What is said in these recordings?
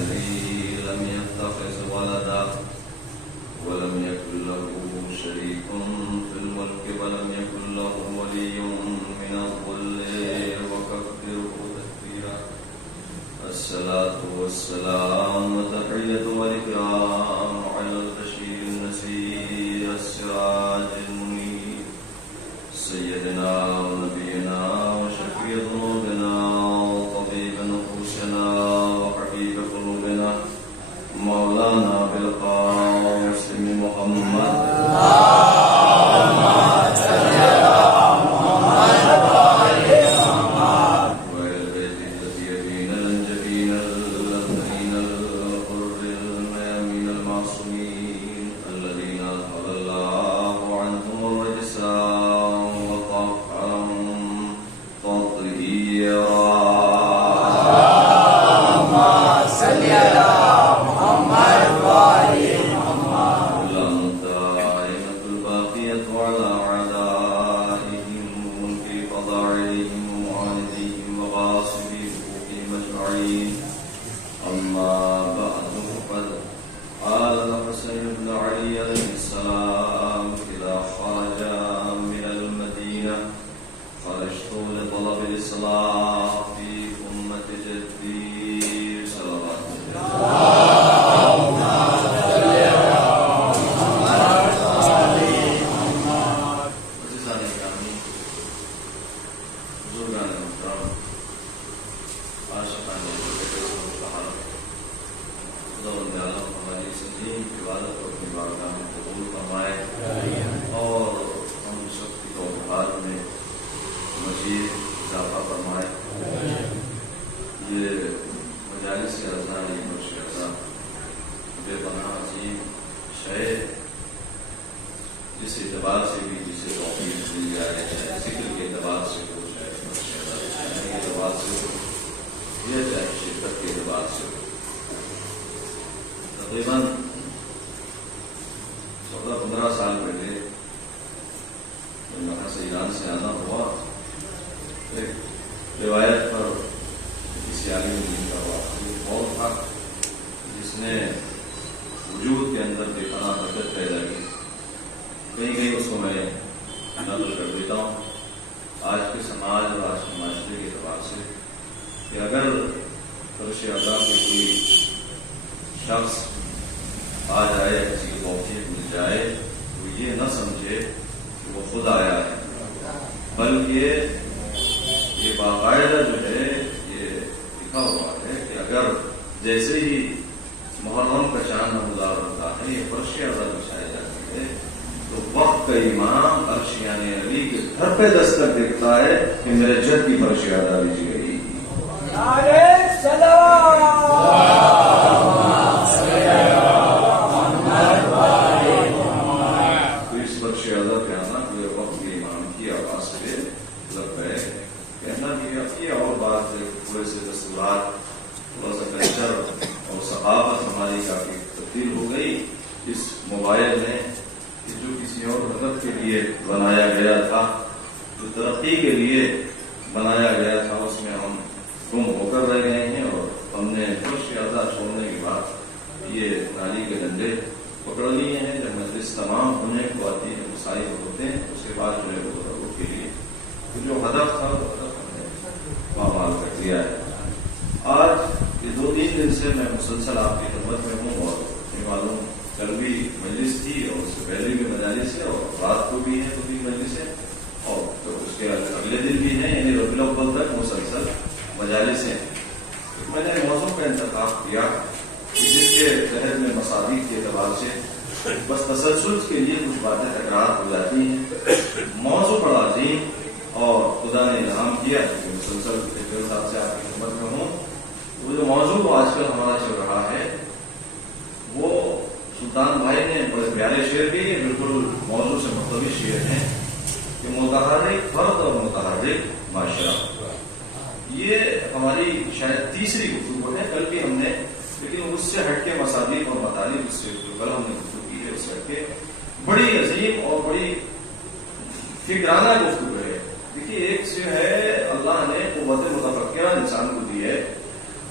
الذي لم يتخذ ولدا ولم يكن له شريك في الملك ولم يكن له ولي من الظل وكبره تكبيرا. الصلاة والسلام تحية والإكرام على البشير النذير السراج المنير سيدنا ونبينا وشفيع ذنوبنا وطبيب نفوسنا وحبيب قلوبنا مولانا بالقاسم محمد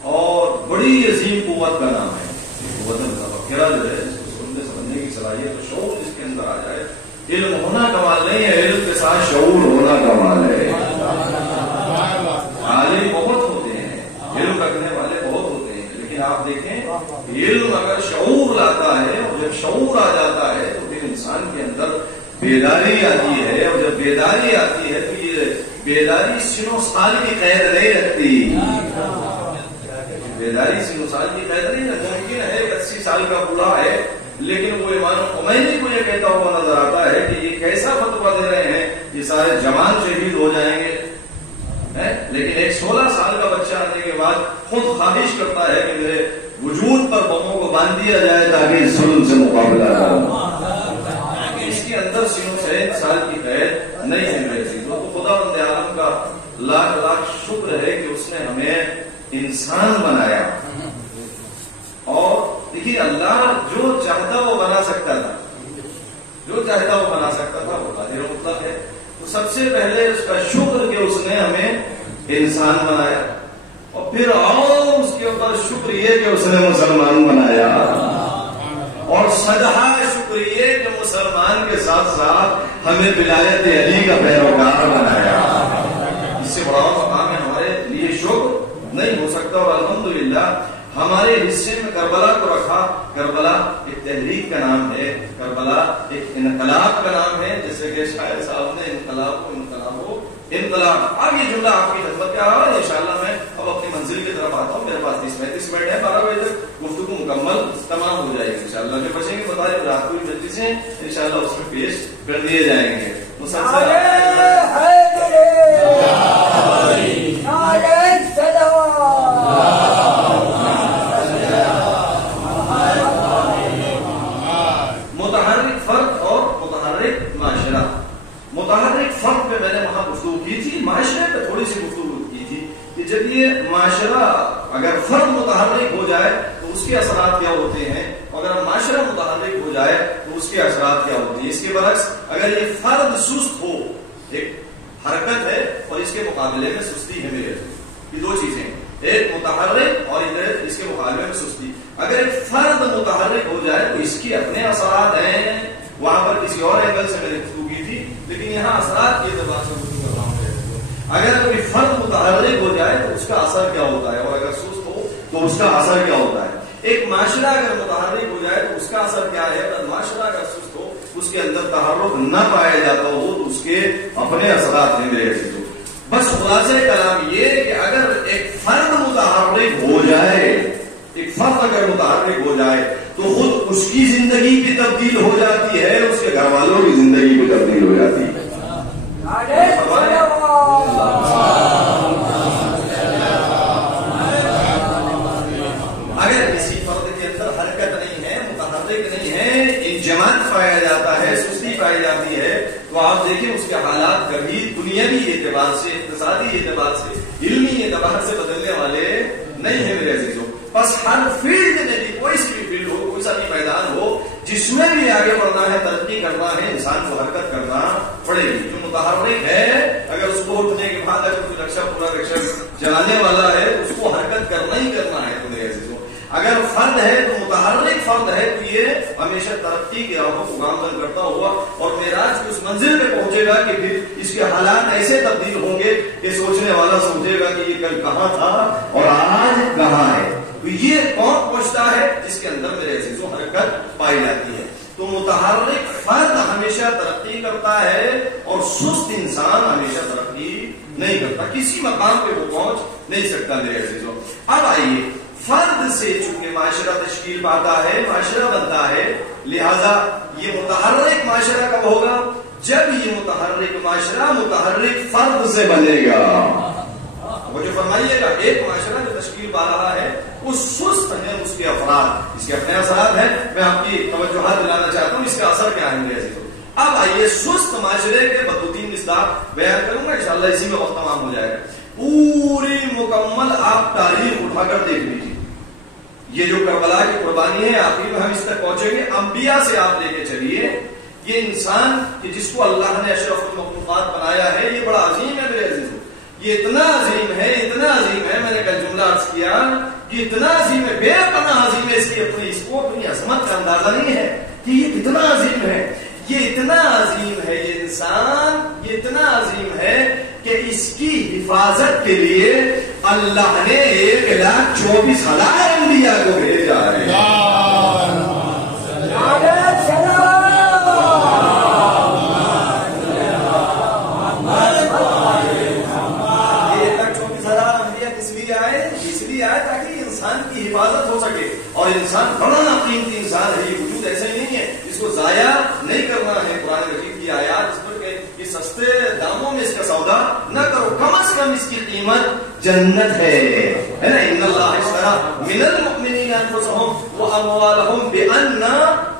اور بڑی عظیم قوت کا علم ہونا کمال نہیں ہے، علم کے ساتھ شعور ہونا کمال ہے۔ عالم بہت ہوتے ہیں، علم رکھنے والے بہت ہوتے ہیں، لیکن آپ دیکھیں علم اگر شعور لاتا ہے اور جب شعور آ جاتا ہے تو پھر انسان کے اندر بیداری آتی ہے، اور جب بیداری آتی ہے تو یہ بیداری سنوں سال کی قید نہیں رکھتی، بیداری سنوں سال کی قید نہیں رکھتی۔ ممکن ہے 80 سال کا بوڑھا ہے لیکن وہ امام خمینی کو یہ کہتا ہوا نظر آتا ہے کہ یہ کیسا فتویٰ دے رہے ہیں، یہ سارے جوان شہید ہو جائیں گے، لیکن ایک 16 سال کا بچہ آنے کے بعد خود خواہش کرتا ہے کہ میرے وجود پر بموں کو باندھ دیا جائے تاکہ اس ظلم سے مقابلہ کروں۔ اس کے اندر 60 سال کی قید نہیں ہے میرے چیزوں کو۔ خدا بند عالم کا لاکھ لاکھ شکر ہے کہ اس نے ہمیں انسان بنایا، اور دیکھیے اللہ جو چاہتا وہ بنا سکتا تھا، جو چاہتا وہ بنا سکتا تھا، وہ قادر مطلق ہے۔ تو سب سے پہلے اس کا شکر کہ اس نے ہمیں انسان بنایا، اور پھر اور اس کے اوپر شکر یہ کہ اس نے مسلمان بنایا، اور سجدہ شکر یہ کہ مسلمان کے ساتھ ساتھ ہمیں ولایت علی کا پیروکار بنایا۔ اس سے بڑا مقام ہے ہمارے لیے شکر نہیں ہو سکتا، اور الحمدللہ ہمارے حصے میں کربلا کو رکھا۔ کربلا ایک تحریک کا نام ہے، کربلا ایک انقلاب کا نام ہے، جیسے کہ شاعر صاحب نے انقلاب کو انقلاب ہو انقلاب۔ اب یہ جملہ آپ کی خدمت میں آ رہا ہے، انشاءاللہ میں اب اپنی منزل کی طرف آتا ہوں۔ میرے پاس 30-35 منٹ ہے، 12 بجے تک گفتگو مکمل تمام ہو جائے گی انشاءاللہ۔ جو بچیں گے بتائیں رات کو مجلسیں انشاءاللہ اس میں پیش کر دیے جائیں گے۔ متحرک فرد اور متحرک معاشرہ۔ متحرک فرد پہ میں نے وہاں گفتگو کی تھی، معاشرے پہ تھوڑی سی گفتگو کی تھی کہ جب یہ معاشرہ اگر فرد متحرک ہو جائے تو اس کے اثرات کیا ہوتے ہیں، اگر معاشرہ متحرک ہو جائے تو اس کے اثرات کیا ہوتے ہیں۔ اس کے برعکس اگر یہ فرد سست ہو، ایک حرکت ہے اور اس کے مقابلے میں سستی ہے، میرے یہ دو چیزیں، ایک متحرک اور ادھر اس کے مقابلے میں سستی۔ اگر ایک فرد متحرک ہو جائے تو اس کے اپنے اثرات ہیں، وہاں پر کسی اور اینگل سے میں نے گفتگو کی تھی، لیکن یہاں اثرات کی اعتبار سے گفتگو کر رہا ہوں۔ اگر کوئی فرد متحرک ہو جائے تو اس کا اثر کیا ہوتا ہے، اور اگر سست ہو تو اس کا اثر کیا ہوتا ہے۔ ایک معاشرہ اگر متحرک ہو جائے تو اس کا اثر کیا ہے، اگر معاشرہ اگر سست ہو، اس کے اندر تحرک نہ پایا جاتا ہو تو اس کے اپنے اثرات ہیں میرے عزیزوں۔ بس خلاصہ کلام یہ کہ اگر ایک فرد متحرک ہو جائے، ایک فرد اگر متحرک ہو جائے تو خود اس کی زندگی بھی تبدیل ہو جاتی ہے، اس کے گھر والوں کی زندگی بھی تبدیل ہو جاتی ہے۔ اگر کسی فرد کے اندر حرکت نہیں ہے، متحرک نہیں ہے، انجماد پایا جاتا ہے، سستی پائی جاتی ہے، تو آپ دیکھیں اس کے حالات کبھی دنیاوی اعتبار سے، اقتصادی اعتبار سے، علمی اعتبار سے بدلنے والے نہیں ہیں میرے عزیزوں۔ بس ہر فیلڈ میں بھی، کوئی سی بھی فیلڈ ہو، کوئی سا بھی میدان ہو، جس میں بھی آگے بڑھنا ہے، ترقی کرنا ہے، انسان کو حرکت کرنا پڑے گی۔ جو متحرک ہے اگر اس کو اٹھنے کے بعد اگر کوئی رکشا پورا رکشا چلانے والا ہے تو اس کو حرکت کرنا ہی کرنا ہے میرے عزیزوں۔ اگر فرد ہے تو متحرک فرد ہے تو یہ ہمیشہ ترقی کی راہوں کو گامزن کرتا ہوا اور معراج کی اس منزل پہ پہنچے گا کہ پھر اس کے حالات ایسے تبدیل ہوں گے کہ سوچنے والا سمجھے گا کہ یہ کل کہاں تھا اور آج کہاں ہے۔ تو یہ کون پہنچتا ہے؟ جس کے اندر میرے عزیزوں حرکت پائی جاتی ہے۔ تو متحرک فرد ہمیشہ ترقی کرتا ہے اور سست انسان ہمیشہ ترقی نہیں کرتا، کسی مقام پہ وہ پہنچ نہیں سکتا میرے عزیزوں۔ اب آئیے، فرد سے چونکہ معاشرہ تشکیل پاتا ہے، معاشرہ بنتا ہے، لہذا یہ متحرک معاشرہ کب ہوگا؟ جب یہ متحرک معاشرہ متحرک فرد سے بنے گا۔ وہ جو فرمائیے گا، ایک معاشرہ جو تشکیل پا رہا ہے وہ سست ہے، اس کے افراد، اس کے اپنے اثرات ہیں، میں آپ کی توجہ دلانا چاہتا ہوں اس کا اثر کیا ہے میرے عزیزوں۔ اب آئیے سست معاشرے کے بدوتین مصداق بیان کروں گا، انشاءاللہ اسی میں وقت تمام ہو جائے گا۔ پوری مکمل آپ تاریخ اٹھا کر دیکھ لیجیے، یہ جو کربلا کی قربانی ہے، آخر میں ہم اس تک پہنچیں گے، انبیاء سے آپ لے کے چلیے، یہ انسان کہ جس کو اللہ نے اشرف المخلوقات بنایا ہے، یہ بڑا عظیم ہے میرے عزیزوں۔ یہ اتنا عظیم ہے، اتنا عظیم ہے، میں نے کل جملہ عرض کیا کہ اتنا عظیم ہے، بے پناہ عظیم ہے، اس کو اپنی عظمت کا اندازہ نہیں ہے کہ یہ کتنا عظیم ہے۔ یہ اتنا عظیم ہے، یہ انسان یہ اتنا عظیم ہے کہ اس کی حفاظت کے لیے اللہ نے 1,24,000 انبیاء کو بھیجا ہے۔ انسان کی حفاظت ہو سکے، اور انسان بڑا قیمتی انسان ہے، یہ وجود ایسا ہی نہیں ہے اس کو ضائع نہیں کرنا ہے۔ قرآن مجید کی آیات اس پر کہ یہ سستے داموں میں اس کا سودا نہ کرو، کم از کم اس کی قیمت جنت ہے نا۔ ان اللہ اشتری من المؤمنین انفسهم واموالهم بان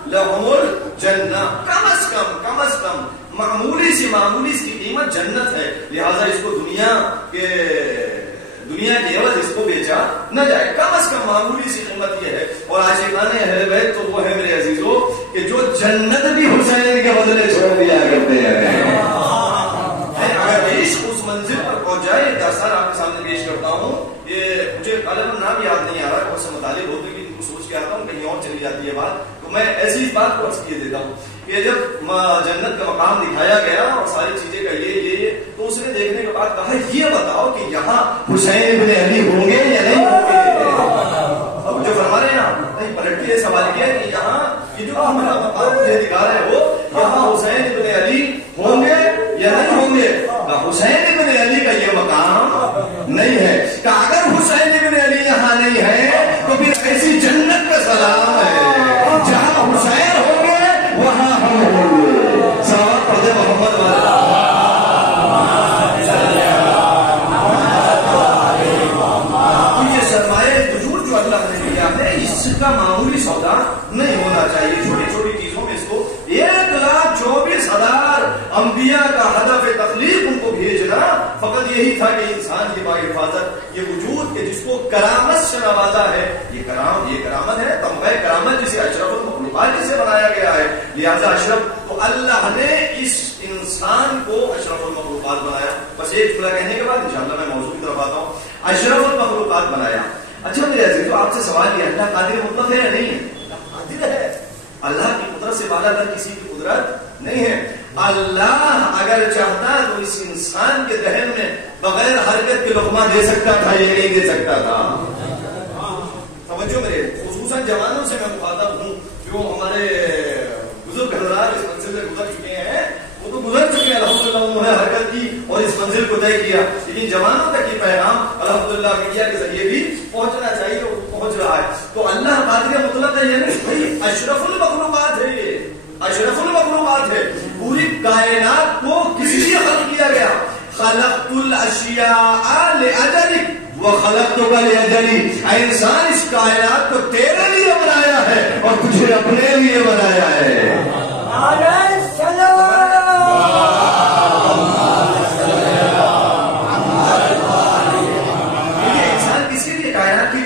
لهم الجنہ، کم از کم معمولی سی اس کی قیمت جنت ہے، لہذا اس کو دنیا کے عوض اس کو بیچا نہ جائے، کم از کم معمولی سی قیمت یہ ہے۔ اور عاشقان اہل بیت تو وہ ہے میرے عزیزو کہ جو جنت بھی حسین کے بدلے چھوڑ دیا کرتے ہیں۔ اگر عشق اس منزل پر پہنچ جائے، داستان آپ کے سامنے پیش کرتا ہوں، یہ مجھے قلم نام یاد نہیں آ رہا، بہت سے مطالب ہوتے کہ سوچ کے آتا ہوں کہیں اور چلی جاتی ہے بات، تو میں ایسی بات کو عرض کیے دیتا ہوں کہ جب جنت کا مقام دکھایا گیا اور ساری چیزیں کا یہ تو اس نے دیکھنے کے بعد کہا یہ بتاؤ کہ یہاں حسین ابن علی ہوں گے یا نہیں ہوں گے؟ اب جو فرما رہے ہیں نا، نہیں پلٹ کے سوال کیا کہ یہاں یہ جو ہمارا مقام مجھے دکھا رہے ہیں وہ یہاں حسین ابن علی ہوں گے یا نہیں ہوں گے؟ حسین ابن علی کا یہ مقام نہیں ہے، کہ اگر حسین ابن علی یہاں نہیں ہے تو پھر ایسی جنت کا سلام ہے جہاں حسین ہوں گے وہاں ہم ہوں گے۔ صلوات پڑھتے محمد والا۔ اس کا معمولی سودا نہیں ہونا چاہیے، چھوٹی چھوٹی چیزوں میں اس کو 1,24,000 انبیاء کا ہدف تخلیق ان کو بھیجنا فقط یہی تھا کہ انسان کی باحفاظت یہ وجود کہ جس کو کرامت سے نوازا ہے، یہ کرامت ہے، تمغہ کرامت جسے اشرف المخلوقات جسے بنایا گیا ہے، لہذا اشرف تو اللہ نے اس انسان کو اشرف المخلوقات بنایا۔ بس ایک جملہ کہنے کے بعد انشاءاللہ میں موضوع کی طرف آتا ہوں۔ اشرف المخلوقات بنایا۔ اچھا میرے عزیزو، آپ سے سوال یہ اللہ قادر مطلق ہے یا نہیں ہے؟ قادر ہے، اللہ کی قدرت سے بالا تر کسی کی قدرت نہیں ہے۔ اللہ اگر چاہتا تو اس انسان کے ذہن میں بغیر حرکت کے لقمہ دے سکتا تھا یا نہیں دے سکتا تھا؟ توجہ میرے، خصوصاً جوانوں سے میں مخاطب ہوں جو ہمارے بزرگ حضرات اس منزل سے گزر چکے ہیں، وہ تو گزر چکے ہیں الحمدللہ، انہوں نے حرکت کی اور اس منزل کو طے کیا، لیکن جوانوں تک یہ پیغام الحمدللہ میڈیا کے ذریعے بھی پہنچنا چاہیے اور پہنچ رہا ہے۔ تو اللہ قادر مطلق ہے یعنی بھائی اشرف المخلوقات ہے، یہ اشرف المخلوقات ہے، پوری کائنات کو کس لیے خلق کیا گیا؟ خلقت الاشیاء لاجلک وخلقتک لاجلی، انسان اس کائنات کو تیرے لیے بنایا ہے اور تجھے اپنے لیے بنایا ہے۔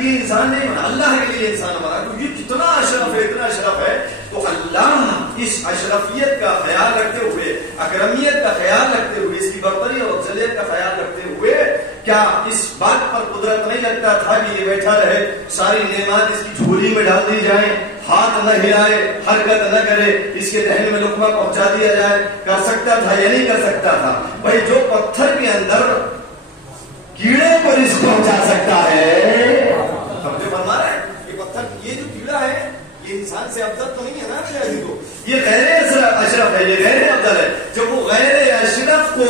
انسان نہیں بنا، اللہ کے لیے انسان بنا، کیونکہ کتنا اشرف ہے، اتنا اشرف ہے۔ تو اللہ اس اشرفیت کا خیال رکھتے ہوئے، اکرمیت کا خیال رکھتے ہوئے، اس کی برتری اور افضلیت کا خیال رکھتے ہوئے کیا اس بات پر قدرت نہیں لگتا تھا کہ یہ بیٹھا رہے، ساری نعمات اس کی جھولی میں ڈال دی جائیں، ہاتھ نہ ہلائے، حرکت نہ کرے، اس کے ذہن میں لقمہ پہنچا دیا جائے؟ کر سکتا تھا یا نہیں کر سکتا تھا؟ بھائی جو پتھر کے اندر کیڑے کو رزق پہنچا سکتا ہے، جو فرما رہا ہے یہ پتھر، یہ جو کیڑا ہے یہ انسان سے افضل تو نہیں ہے نا میرے عزیزو، یہ غیر اشرف ہے، یہ غیر افضل ہے۔ جب وہ غیر اشرف کو،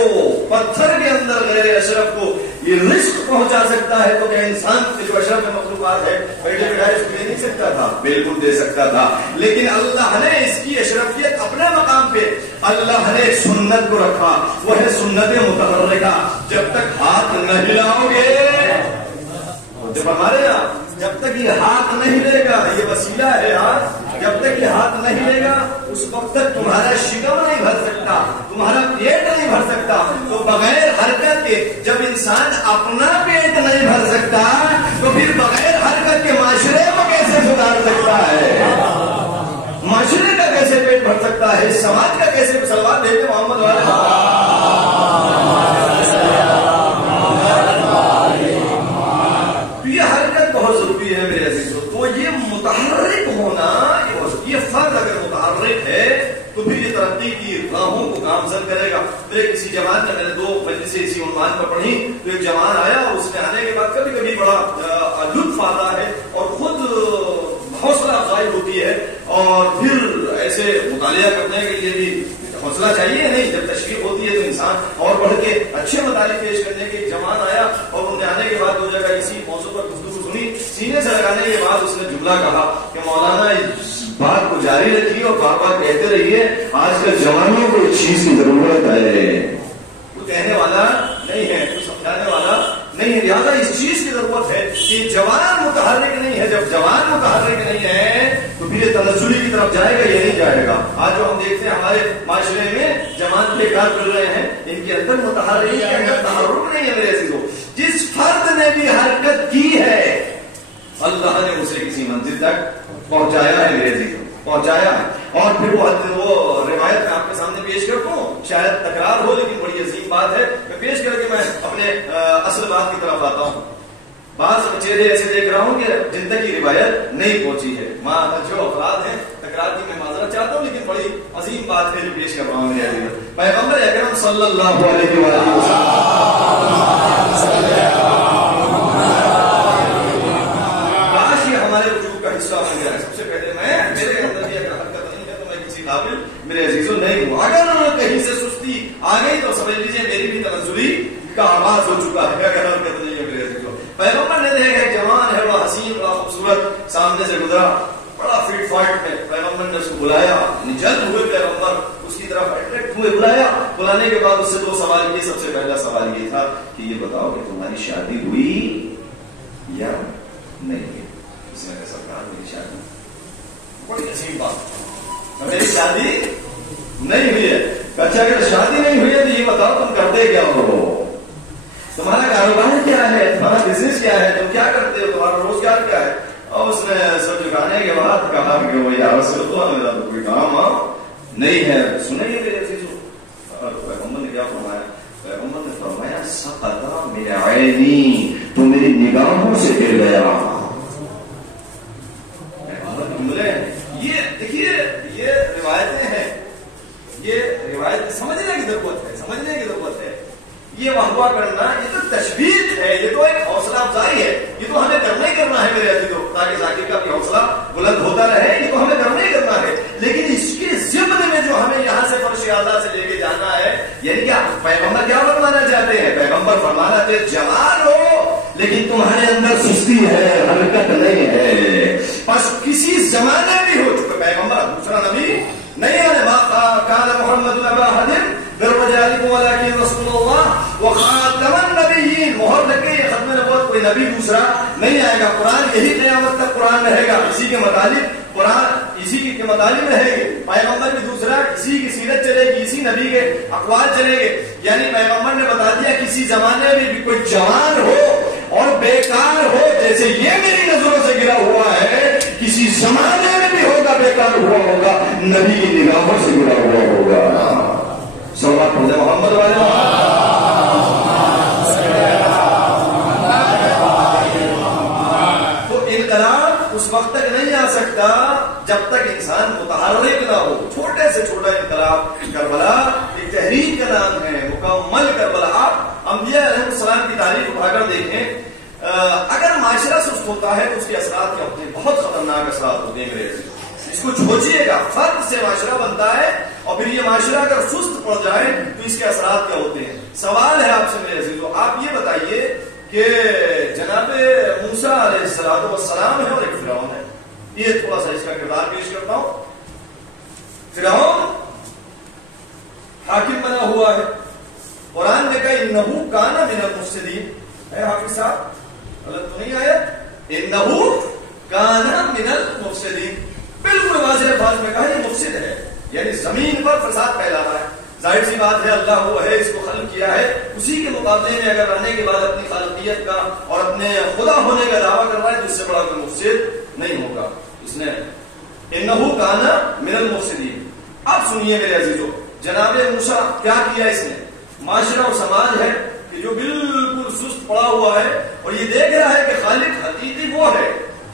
پتھر کے اندر غیر اشرف کو یہ رزق پہنچا سکتا ہے تو کیا انسان کے جو اشرف مخلوقات ہے بیٹھے بیٹھائے اس کو دے نہیں سکتا تھا؟ بالکل دے سکتا تھا، لیکن اللہ نے اس کی اشرفیت اپنے مقام پہ اللہ نے ایک سنت کو رکھا، وہ ہے سنت متحرکہ، جب تک ہاتھ نہ ہلاؤ گے، جب ہمارے یہاں جب تک یہ ہاتھ نہیں لے گا، یہ وسیلہ ہے ہاتھ، جب تک یہ ہاتھ نہیں لے گا اس وقت تک تمہارا شکم نہیں بھر سکتا، تمہارا پیٹ نہیں بھر سکتا۔ تو بغیر حرکت کے جب انسان اپنا پیٹ نہیں بھر سکتا تو پھر بغیر حرکت کے معاشرے کو کیسے سدھار سکتا ہے؟ معاشرے کا کیسے پیٹ بھر سکتا ہے؟ سماج کا کیسے؟ صلوات بھیجتے محمد والے۔ میرے عزیزو تو یہ متحرک ہونا، یہ فرد اگر متحرک ہے تو پھر یہ ترقی ایک جوان آیا اور اس نے آنے کے بعد کبھی کبھی بڑا لطف آتا ہے اور خود حوصلہ افزائی ہوتی ہے، اور پھر ایسے مطالعہ کرنے کے لیے بھی حوصلہ چاہیے نہیں، جب تشریف ہوتی ہے تو انسان اور بڑھ کے اچھے مطالعے پیش کرنے کے. جوان آیا اور انہوں نے آنے کے بعد دو جگہ اسی موضوع پر گفتگو سنی، سینے سے لگانے کے بعد اس نے جملہ کہا کہ مولانا اس بات کو جاری رکھیے اور بار بار کہتے رہیے، آج کل جوانوں کو اس چیز کی ضرورت ہے. وہ کہنے والا نہیں ہے، وہ سمجھانے والا نہیں ہے، لہٰذا اس چیز کی ضرورت ہے کہ جوان متحرک نہیں ہے. جب جوان متحرک نہیں ہے تو پھر یہ تنزلی کی طرف جائے گا، یہ نہیں جائے گا. آج جو ہم دیکھتے ہیں ہمارے معاشرے میں جوان بیکار مل رہے ہیں، ان کے اندر متحرک کے اندر تحرک نہیں ہے. میرے عزیزو، جس فرد نے بھی حرکت کی ہے اللہ نے اسے کسی منزل تک پہنچایا ہے. میرے عزیزو پہنچایا ہے. اور پھر وہ روایت میں آپ کے سامنے پیش کرتا ہوں، شاید تکرار ہو لیکن بڑی عظیم بات ہے. میں پیش کر کے میں اپنے اصل بات کی طرف آتا ہوں. بعض چہرے ایسے دیکھ رہا ہوں کہ جن تک کی روایت نہیں پہنچی ہے. جو افراد ہیں تکرار کی میں معذرت چاہتا ہوں، لیکن بڑی عظیم بات ہے جو پیش کر رہا ہوں. میرے عزیز پیغمبر اکرم صلی اللہ علیہ وسلم کاش یہ ہمارے وجود کا حصہ بن گیا. سب سے پہلے میں میرے اندر کی اگر حرکت نہیں ہے تو میں کسی قابل میرے عزیزوں نہیں ہوں. اگر کہیں سے سستی آ گئی تو سمجھ لیجیے میری بھی تنزلی کا آغاز ہو چکا ہے. اگر حرکت نہیں ہے میرے عزیزوں، پیغمبر نے دیکھا ایک جوان ہے، بڑا حسین بڑا خوبصورت سامنے سے گزرا، بڑا فٹ فائٹ میں. پیغمبر نے اس کو بلایا، جلد ہوئے پیغمبر اس کی طرف اٹریکٹ ہوئے، بلایا. بلانے کے بعد اس سے دو سوال کیے. سب سے پہلا سوال یہ تھا کہ یہ بتاؤ کہ تمہاری شادی ہوئی یا نہیں ہوئی. اس نے کہا سرکار میری شادی، بڑی عظیم بات، میری شادی نہیں ہوئی ہے. اچھا اگر شادی نہیں ہوئی ہے تو یہ بتاؤ تم کرتے کیا ہو، تمہارا کاروبار کیا ہے، تمہارا بزنس کیا ہے، تم کیا کرتے ہو، تمہارا روزگار کیا ہے. اور اس نے سب جھکانے کے بعد کہا کہ وہ یا رسول اللہ میرا تو کوئی کام نہیں ہے. سنیں میرے عزیزو، پیغمبر نے کیا فرمایا؟ پیغمبر نے فرمایا سقط من عینی، تو میری نگاہوں سے گر گیا. جملے یہ دیکھیے، یہ روایتیں ہیں، یہ روایت سمجھنے کی ضرورت ہے، سمجھنے کی ضرورت ہے. یہ واہ کرنا یہ تو تشبیہ ہے، یہ تو ایک حوصلہ افزائی ہے. یہ تو ہمیں کرنا ہی کرنا ہے میرے عزیزو، تاکہ ذاکر کا بھی حوصلہ بلند ہوتا رہے. یہ تو ہمیں کرنا ہی کرنا ہے. لیکن اس کے ضمن میں جو ہمیں یہاں سے فرش اعلیٰ سے لے کے جانا ہے، یعنی کیا پیغمبر کیا فرمانا چاہتے ہیں؟ پیغمبر فرمانا چاہتے جوان ہو لیکن تمہارے اندر سستی ہے، حرکت نہیں ہے. بس کسی زمانے بھی ہو چکے پیغمبر دوسرا نبی نہیں ہے. کان محمد ابا احد من رجالکم ولکن رسول اللہ وخاتم النبیین. مہر لگ گئی، ختم نبوت، کوئی نبی دوسرا نہیں آئے گا. قرآن یہی قیامت تک قرآن رہے گا، اسی کے مطابق قرآن اسی کے مطالب رہے گے. پیغمبر بھی دوسرا، اسی کی سیرت چلے گی، اسی نبی کے اقوال چلے گے. یعنی پیغمبر نے بتا دیا کسی زمانے میں بھی کوئی جوان ہو اور بیکار ہو، جیسے یہ میری نظروں سے گرا ہوا ہے، کسی زمانے میں بھی ہوگا، بیکار ہوا ہوگا، نبی کی نگاہوں سے گرا ہوا ہوگا. صلوات محمد والے تو انقلاب اس وقت تک نہیں آ سکتا جب تک انسان متحرک نہ ہو. چھوٹے سے چھوٹا انقلاب کربلا ایک تحریک کا نام ہے، مکمل کربلا. آپ انبیاء علیہ السلام کی تاریخ اٹھا کر دیکھیں. اگر معاشرہ سست ہوتا ہے تو اس کے اثرات کیا ہوتے ہیں؟ بہت خطرناک اثرات ہوتے ہیں میرے عزیز. اس کو سوچیے گا، فرد سے معاشرہ بنتا ہے اور پھر یہ معاشرہ اگر سست پڑ جائے تو اس کے اثرات کیا ہوتے ہیں. سوال ہے آپ سے میرے عزیزو، آپ یہ بتائیے کہ جناب موسیٰ علیہ السلام ہے اور ایک فرعون ہے. یہ تھوڑا سا اس کا کردار پیش کرتا ہوں. فرعون حاکم بنا ہوا ہے. قرآن نے کہا انہو کان من المفسدین. ہے حافظ صاحب غلط تو نہیں آیا؟ انہو کان من المفسدین. بالکل واضح الفاظ میں کہا یہ مفسد ہے، یعنی زمین پر فساد پھیلا رہا ہے. ظاہر سی بات ہے اللہ وہ ہے، اس کو خلق کیا ہے، اسی کے مقابلے میں اگر رہنے کے بعد اپنی خالقیت کا اور اپنے خدا ہونے کا دعویٰ کر رہا ہے تو اس سے بڑا کوئی مفسد نہیں ہوگا. اس نے انہو کان من المفسدین. اب سنیے میرے عزیزو، جناب موسیٰ کیا کیا اس نے؟ معاشرہ اور سماج ہے کہ جو بالکل سست پڑا ہوا ہے اور یہ دیکھ رہا ہے کہ خالق حقیقی وہ ہے،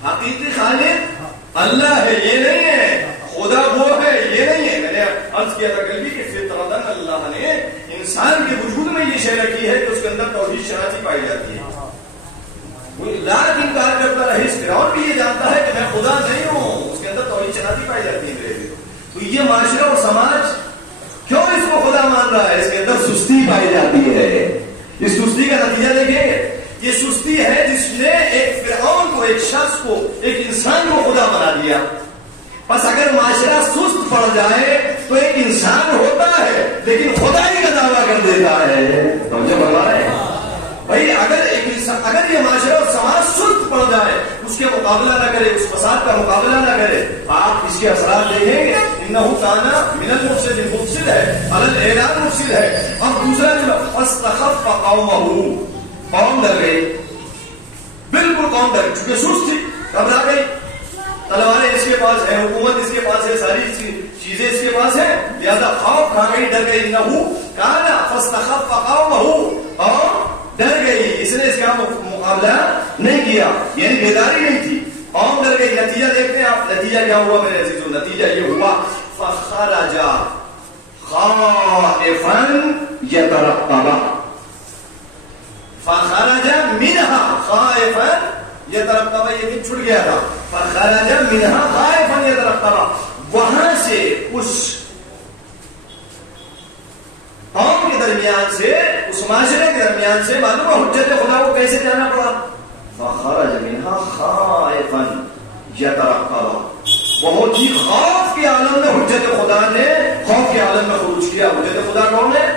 حقیقی خالق اللہ ہے، یہ نہیں ہے. خدا وہ ہے، یہ نہیں ہے. میں نے عرض کیا تھا کل بھی کہ فطرتاً اللہ نے انسان کے وجود میں یہ شے رکھی ہے کہ اس کے اندر توحید شناسی پائی جاتی ہے. وہ لاکھ انکار کرتا رہے، فرعون بھی یہ جانتا ہے کہ میں خدا نہیں ہوں، اس کے اندر توحید شناسی پائی جاتی ہے. تو یہ معاشرہ اور سماج کیوں اس کو خدا مان رہا ہے؟ اس کے اندر سستی پائی جاتی ہے. اس سستی کا نتیجہ دیکھیں، یہ سستی ہے جس نے ایک فرعون کو، ایک شخص کو، ایک انسان کو خدا بنا دیا. بس اگر معاشرہ سست پڑ جائے تو ایک انسان ہوتا ہے لیکن خدائی کا دعویٰ کر دیتا ہے. سمجھے بتا رہے ہیں بھائی؟ اگر یہ معاشرہ اور سماج سست پڑ جائے، اس کے مقابلہ نہ کرے، اس فساد کا مقابلہ نہ کرے، آپ اس کے اثرات دیکھیں گے. انہو کان من المفسد، مفسد ہے، علی الاعراض مفسد ہے. اور دوسرا جو فاستخف قومہ، قوم ڈر گئی، بالکل قوم ڈر، چونکہ سست تھی، گھبرا گئی. تلواریں اس کے پاس ہے، حکومت اس کے پاس ہے، ساری چیزیں اس کے پاس ہے، لہذا خوف کھا گئی، ڈر گئی. انہو کان فاستخف قومہ، اور ڈر گئی، اس نے اس کا مقابلہ نہیں کیا، یعنی بیداری نہیں تھی، قوم ڈر گئی. نتیجہ دیکھتے ہیں آپ، نتیجہ کیا ہوا میرے عزیزو؟ نتیجہ یہ ہوا فخرج خائفا یترقب، فخرج منها خائفا یترقب، یہ بھی چھوٹ گیا تھا. فخرج منها خائفا یترقب، وہاں سے اس قوم کے درمیان سے، اس معاشرے کے درمیان سے معلوم ہے حجت خدا کو کیسے جانا پڑا. فخرج منها خائفا یترقب، بہت ہی خوف کے عالم میں حجت خدا نے خوف کے عالم میں خروج کیا. حجت خدا کون ہے؟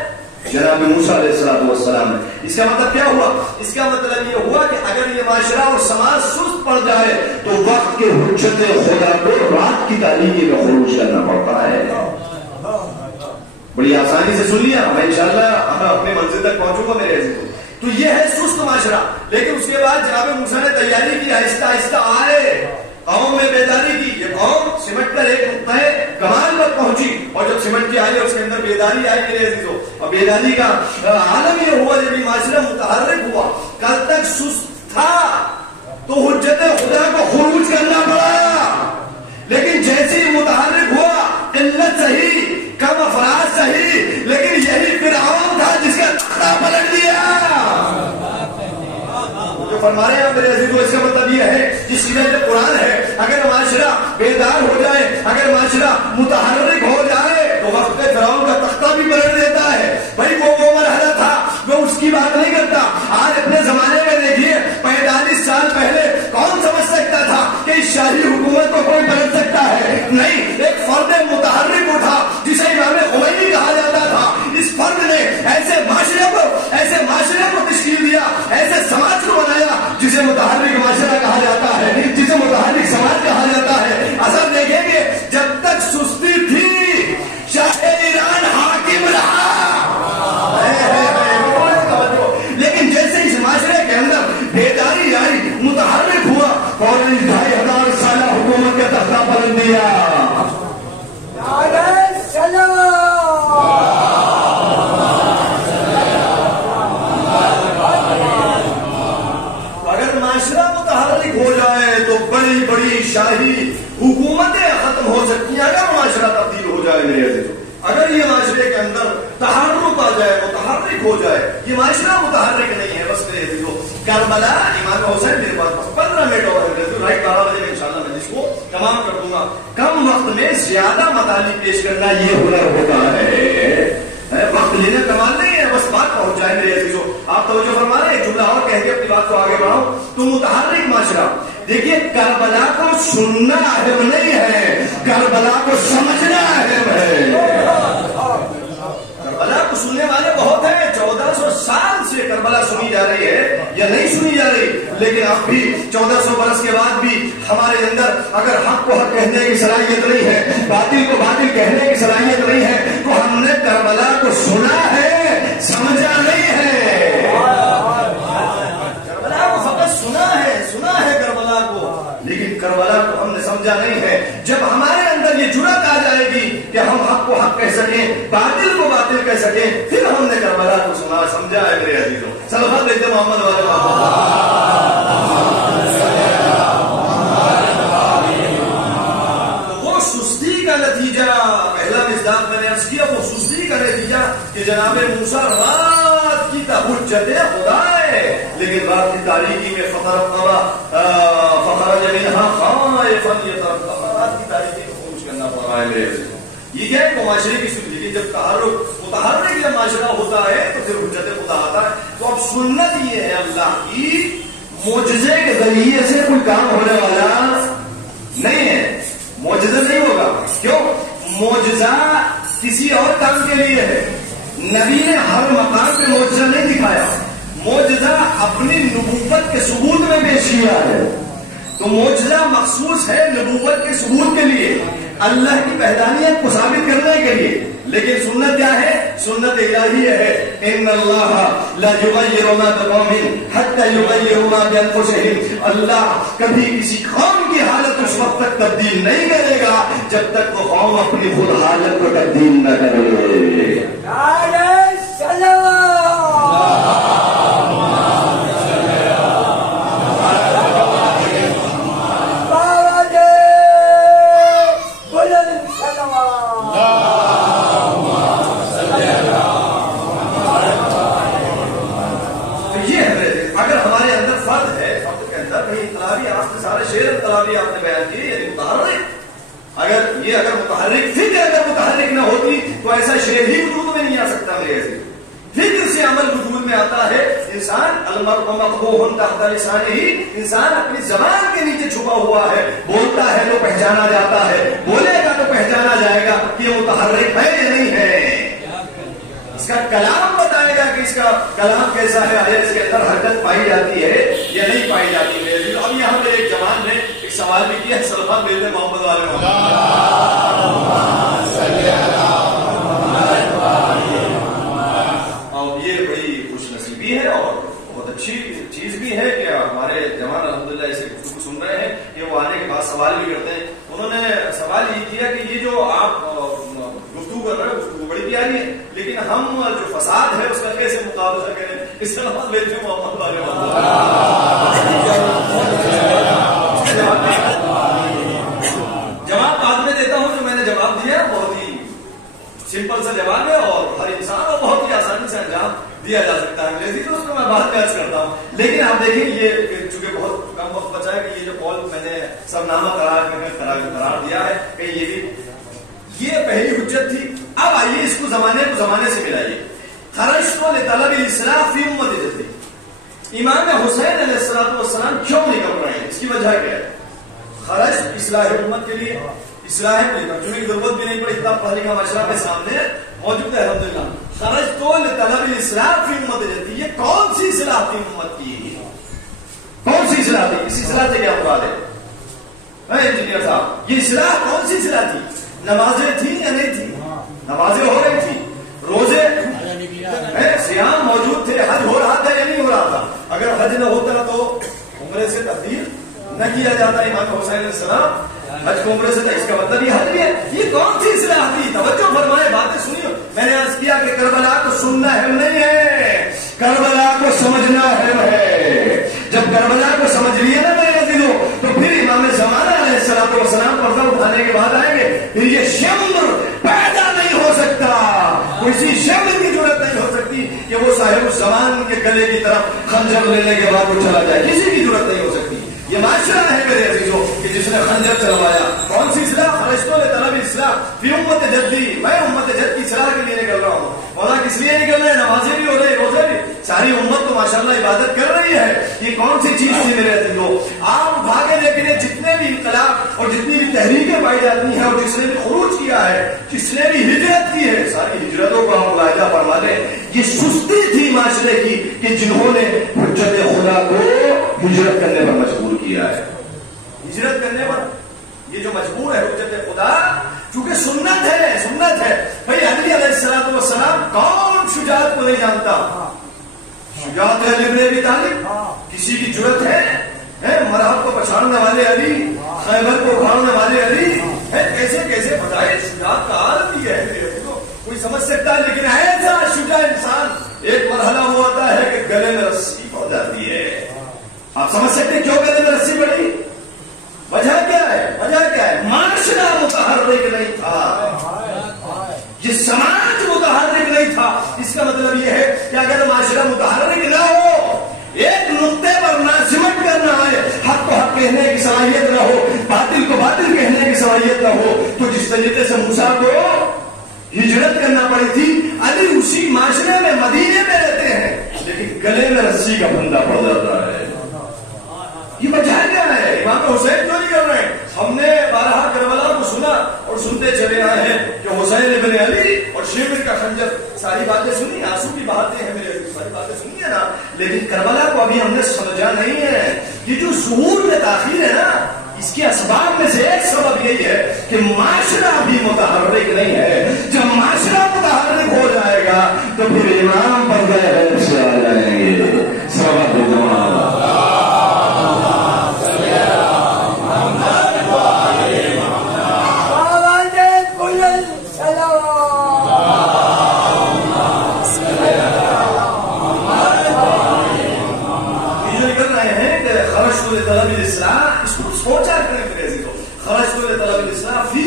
جناب موسیٰ علیہ السلام ہے. اس کا مطلب کیا ہوا؟ اس کا مطلب یہ ہوا کہ اگر یہ معاشرہ اور سماج سست پڑ جائے تو وقت کے حجت خدا کو رات کی تاریکی میں خروج کرنا پڑتا ہے. بڑی آسانی سے سن لیا، میں انشاءاللہ اپنے منزل تک پہنچوں گا میرے عزیزوں. تو یہ ہے سست معاشرہ. لیکن اس کے بعد جناب موسیٰ نے تیاری کی، آہستہ آہستہ آئے، قوم میں بیداری کی. یہ قوم سمٹ کر ایک نقطہ کمال پر پہنچی، اور جب سمٹ کے آئی اس کے اندر بیداری آئی میرے عزیزوں. اور بیداری کا عالم یہ ہوا جب یہ معاشرہ متحرک ہوا. کل تک سست تھا تو حجت خدا کو خروج کرنا پڑا، لیکن جیسے ہی متحرک ہوا، قلت صحیح، کم افراد صحیح، لیکن یہی فرعون تھا جس کا تختہ پلٹ دیا. جو فرما رہے ہیں میرے عزیزو، اس کا مطلب یہ ہے جس کی وجہ قرآن ہے، اگر معاشرہ بیدار ہو جائے، اگر معاشرہ متحرک ہو جائے تو وقت پہ فرعون کا تختہ بھی پلٹ دیتا ہے. بھائی وہ مرحلہ تھا، وہ اس کی بات نہیں کرتا. آج اپنے زمانے میں دیکھیے 45 سال پہلے کون سمجھ سکتا تھا کہ اس شاہی حکومت کو کوئی پلٹ سکتا ہے؟ نہیں، ایک فرد متحرک اٹھا جسے امام خمینی کہا جاتا تھا. اس فرد نے ایسے معاشرے کو تشکیل دیا، ایسے سماج کو بنایا جسے متحرک معاشرہ کہا جاتا ہے، جسے متحرک سماج کہا جاتا ہے. اثر دیکھیں گے، جب تک سستی تھی شاہ ایران حاکم رہا، لیکن جیسے اس معاشرے کے اندر بیداری آئی، متحرک ہوا، اور 2500 سالہ حکومت کا تختہ پلٹ دیا. اگر معاشرہ متحرک ہو جائے تو بڑی بڑی شاہی حکومتیں ختم ہو سکتی ہیں. اگر معاشرہ تبدیل ہو جائے میرے عزیزو، اگر یہ معاشرے کے اندر تحرک آ جائے، متحرک ہو جائے. یہ معاشرہ متحرک نہیں ہے. بس میرے عزیزو، کربلا امام حسین میرے پاس 15 منٹ اور ہے، رائٹ 12 بجے میں انشاءاللہ میں جس کو تمام کر دوں گا. کم وقت میں زیادہ مطالب پیش کرنا یہ ہنر ہوتا ہے. وقت لینا کمال نہیں ہے، بس بات پہنچ جائے میرے عزیزو. آپ توجہ فرما رہے ہیں، جملہ اور کہہ کے اپنی بات کو آگے بڑھاؤ. تو متحرک معاشرہ، دیکھیے کربلا کو سننا اہم نہیں ہے، کربلا کو سمجھنا اہم ہے. کربلا کو سننے والے بہت ہیں، 1400 سال سے کربلا سنی جا رہی ہے یا نہیں سنی جا رہی، لیکن اب بھی 1400 برس کے بعد بھی ہمارے اندر اگر حق کو حق کہنے کی صلاحیت نہیں ہے، باطل کو باطل کہنے کی صلاحیت نہیں ہے، تو ہم نے کربلا کو سنا ہے، سمجھا نہیں ہے. کربلا کو فقط سنا ہے کربلا کو، لیکن کربلا کو ہم نے سمجھا نہیں ہے. جب ہمارے اندر یہ جرأت آ جائے گی کہ ہم حق کو حق کہہ سکیں، باطل کو باطل کہہ سکیں، پھر ہم نے کربلا کو سنا سمجھا ہے میرے عزیزوں. صلوات دیتے محمد والے وہ سستی کا نتیجہ، پہلا مصداق میں نے عرض کیا، وہ سستی کا نتیجہ کہ جناب موسیٰ رات فخرج منها خائفا يترقب. رات کی تاریکی کو خروج کرنا پڑ رہا ہے میرے عزیزوں. یہ کیا ہے؟ معاشرے کی سنت. جب متحرک جب معاشرہ ہوتا ہے تو پھر حجت خدا آتا ہے. تو اب سنت یہ ہے اللہ کی معجزے کے ذریعے سے کوئی کام ہونے والا نہیں ہے. معجزہ نہیں ہوگا. کیوں؟ معجزہ کسی اور کام کے لیے ہے. نبی نے ہر مقام پہ معجزہ نہیں دکھایا. معجزہ اپنی نبوت کے ثبوت میں پیش کیا ہے. تو معجزہ مخصوص ہے نبوت کے ثبوت کے لیے, اللہ کی وحدانیت کو ثابت کرنے کے لیے. لیکن سنت کیا ہے؟ سنت الہی ہے. ان اللہ لا یغیر ما بقوم حتی یغیروا ما بانفسہم. اللہ کبھی کسی قوم کی حالت اس وقت تک تبدیل نہیں کرے گا جب تک وہ قوم اپنی خود حالت کو تبدیل نہ کرے. اگر متحرک فکر اگر متحرک نہ ہوتی تو ایسا شعر ہی وجود میں نہیں آ سکتا. میرے ایسے فکر سے عمل وجود میں آتا ہے. انسان المرء مقبوح تحت لسانہ, انسان اپنی زبان کے نیچے چھپا ہوا ہے. بولتا ہے تو پہچانا جاتا ہے, بولے گا تو پہچانا جائے گا کہ یہ متحرک ہے یا نہیں ہے. اس کا کلام بتائے گا کہ اس کا کلام کیسا ہے, آیا اس کے اندر حرکت پائی جاتی ہے یا نہیں پائی جاتی ہے. اب یہاں پہ ایک جوان نے ایک سوال بھی کیا, سلمان بیٹے محمد والے ہے اور بہت اچھی چیز بھی ہے کہ ہمارے جوان الحمدللہ اسے گفتگو سن رہے ہیں کہ وہ آنے کے بعد سوال بھی کرتے ہیں. انہوں نے سوال یہ کیا کہ یہ جو آپ گفتگو کر رہے ہیں گفتگو بڑی پیاری ہے, لیکن ہم جو فساد ہے اس کا کیسے مقابلہ کریں. اس سے نماز لیتے ہیں محمد والے جواب بعد میں دیتا ہوں. جو میں نے جواب دیا بہت ہی سمپل سا جواب ہے اور ہر انسان کو بہت ہی آسانی سے انجام دیا جا سکتا ہے. اس کو میں بعد میں عرض کرتا ہوں. لیکن آپ دیکھیں یہ چونکہ بہت کم وقت بچا ہے کہ یہ جو قول میں نے سب نامہ قرار دیا ہے کہ یہ بھی یہ پہلی حجت تھی. اب آئیے اس کو زمانے سے ملائیے. خرجت لطلب الاصلاح فی امت جدی. امام حسین علیہ السلام کیوں نکل رہے ہیں, اس کی وجہ کیا ہے؟ خرج اصلاح امت کے لیے, اصلاح ترجمے کی ضرورت بھی نہیں پڑی, اتنا پڑھنے کا مشورہ کے سامنے موجود ہے الحمدللہ. خرجت لطلب الاصلاح فی امت جدی. یہ کون سی اصلاح تھی امت کی؟ کون سی اصلاح تھی؟ اس اصلاح سے کیا مراد ہے انجینئر صاحب؟ یہ اصلاح کون سی اصلاح تھی؟ نمازیں تھیں یا نہیں تھی؟ نمازیں ہو رہی تھی, روزے سیام موجود تھے, حج ہو رہا تھا یا نہیں ہو رہا تھا؟ اگر حج نہ ہوتا تو عمرے سے تبدیل نہ کیا جاتا. امام حسین علیہ السلام حج کو عمرے سے تھا, اس کا مطلب یہ حج بھی ہے. یہ کون سی اصلاح تھی؟ توجہ فرمائے, باتیں سنیے. میں نے عرض کیا کہ کربلا کو سننا اہم نہیں ہے, کربلا کو سمجھنا اہم ہے. جب کربلا کو سمجھ لیے نا میرے عزیزوں تو پھر امام زمانہ علیہ السلام پردہ اٹھانے کے بعد آئیں گے. پھر یہ شمر پیدا نہیں ہو سکتا, کسی شمر کی ضرورت نہیں ہو سکتی کہ وہ صاحب الزمان کے گلے کی طرف خنجر لینے کے بعد وہ چلا جائے. کسی کی ضرورت نہیں ہو سکتی. یہ معاشرہ ہے میرے عزیزوں کہ جس نے خنجر چلوایا. کون سی اصلاح؟ خرجت لطلب الاصلاح فی امت جدی. میں امت جد کی اصلاح کے لیے نکل رہا ہوں. مولا کس لیے نکل رہے ہیں؟ نمازیں بھی ہو رہی, روزے بھی, ساری امت تو ماشاءاللہ عبادت کر رہی ہے. یہ کون سی چیز تھی میرے عزیزوں؟ آپ بھاگے لیکن جتنے بھی انقلاب اور جتنی بھی تحریکیں پائی جاتی ہیں اور جس نے بھی خروج کیا ہے, جس نے بھی ہجرت کی ہے, ساری ہجرتوں کو ہم ملاحظہ فرما لیں. یہ سستی تھی معاشرے کی کہ جنہوں نے حجت خدا کو ہجرت کرنے پر مجبور کیا ہے. ہجرت کرنے پر یہ جو مجبور ہے حجت خدا, چونکہ سنت ہے بھائی. علی علیہ السلام کون شجاعت کو نہیں جانتا؟ شجاعت علی بن ابی طالب. کسی کی جرت ہے مرحب کو پچھاڑنے والے علی, خیبر کو اکھاڑنے والے علی, کیسے بتائے شجاعت کا عالم بھی ہے کوئی سمجھ سکتا ہے. لیکن ایسا شجاع انسان ایک مرحلہ وہ آتا ہے کہ گلے میں رسی پڑ جاتی ہے. آپ سمجھ سکتے ہیں کیوں گلے میں رسی پڑی؟ وجہ کیا ہے؟ معاشرہ متحرک نہیں تھا, یہ سماج متحرک نہیں تھا. اس کا مطلب یہ ہے کہ اگر معاشرہ متحرک نہ ہو, ایک نقطے پر نہ سمٹ کر نہ آئے, صلاحیت نہ ہو تو جس طریقے سے موسیٰ کو ہجرت کرنا پڑی تھی، علی اسی معاشرے میں مدینے میں رہتے ہیں لیکن گلے میں رسی کا بندہ پڑ جاتا ہے. یہ وجہ کیا ہے؟ امام حسین کیوں نہیں کر رہے ہیں؟ ہم نے بارہا کربلا کو سنا اور سنتے چلے آئے ہیں کہ حسین ابن علی اور شیبر کا خنجر، ساری باتیں سنی، آنسو کی باتیں ہیں میرے، ساری باتیں سنی ہے نا، لیکن کربلا کو ابھی ہم نے سمجھا نہیں ہے. یہ جو ظہور میں تاخیر ہے نا، اس کے اسباب میں سے ایک سبب یہی ہے کہ معاشرہ بھی متحرک نہیں ہے. جب معاشرہ متحرک ہو جائے گا تو پھر امام پر سے آ جائیں گے. سبب طلب الاسلام، اس کو سوچا کریں میرے عزیزو، خرجت لطلب الاسلام فی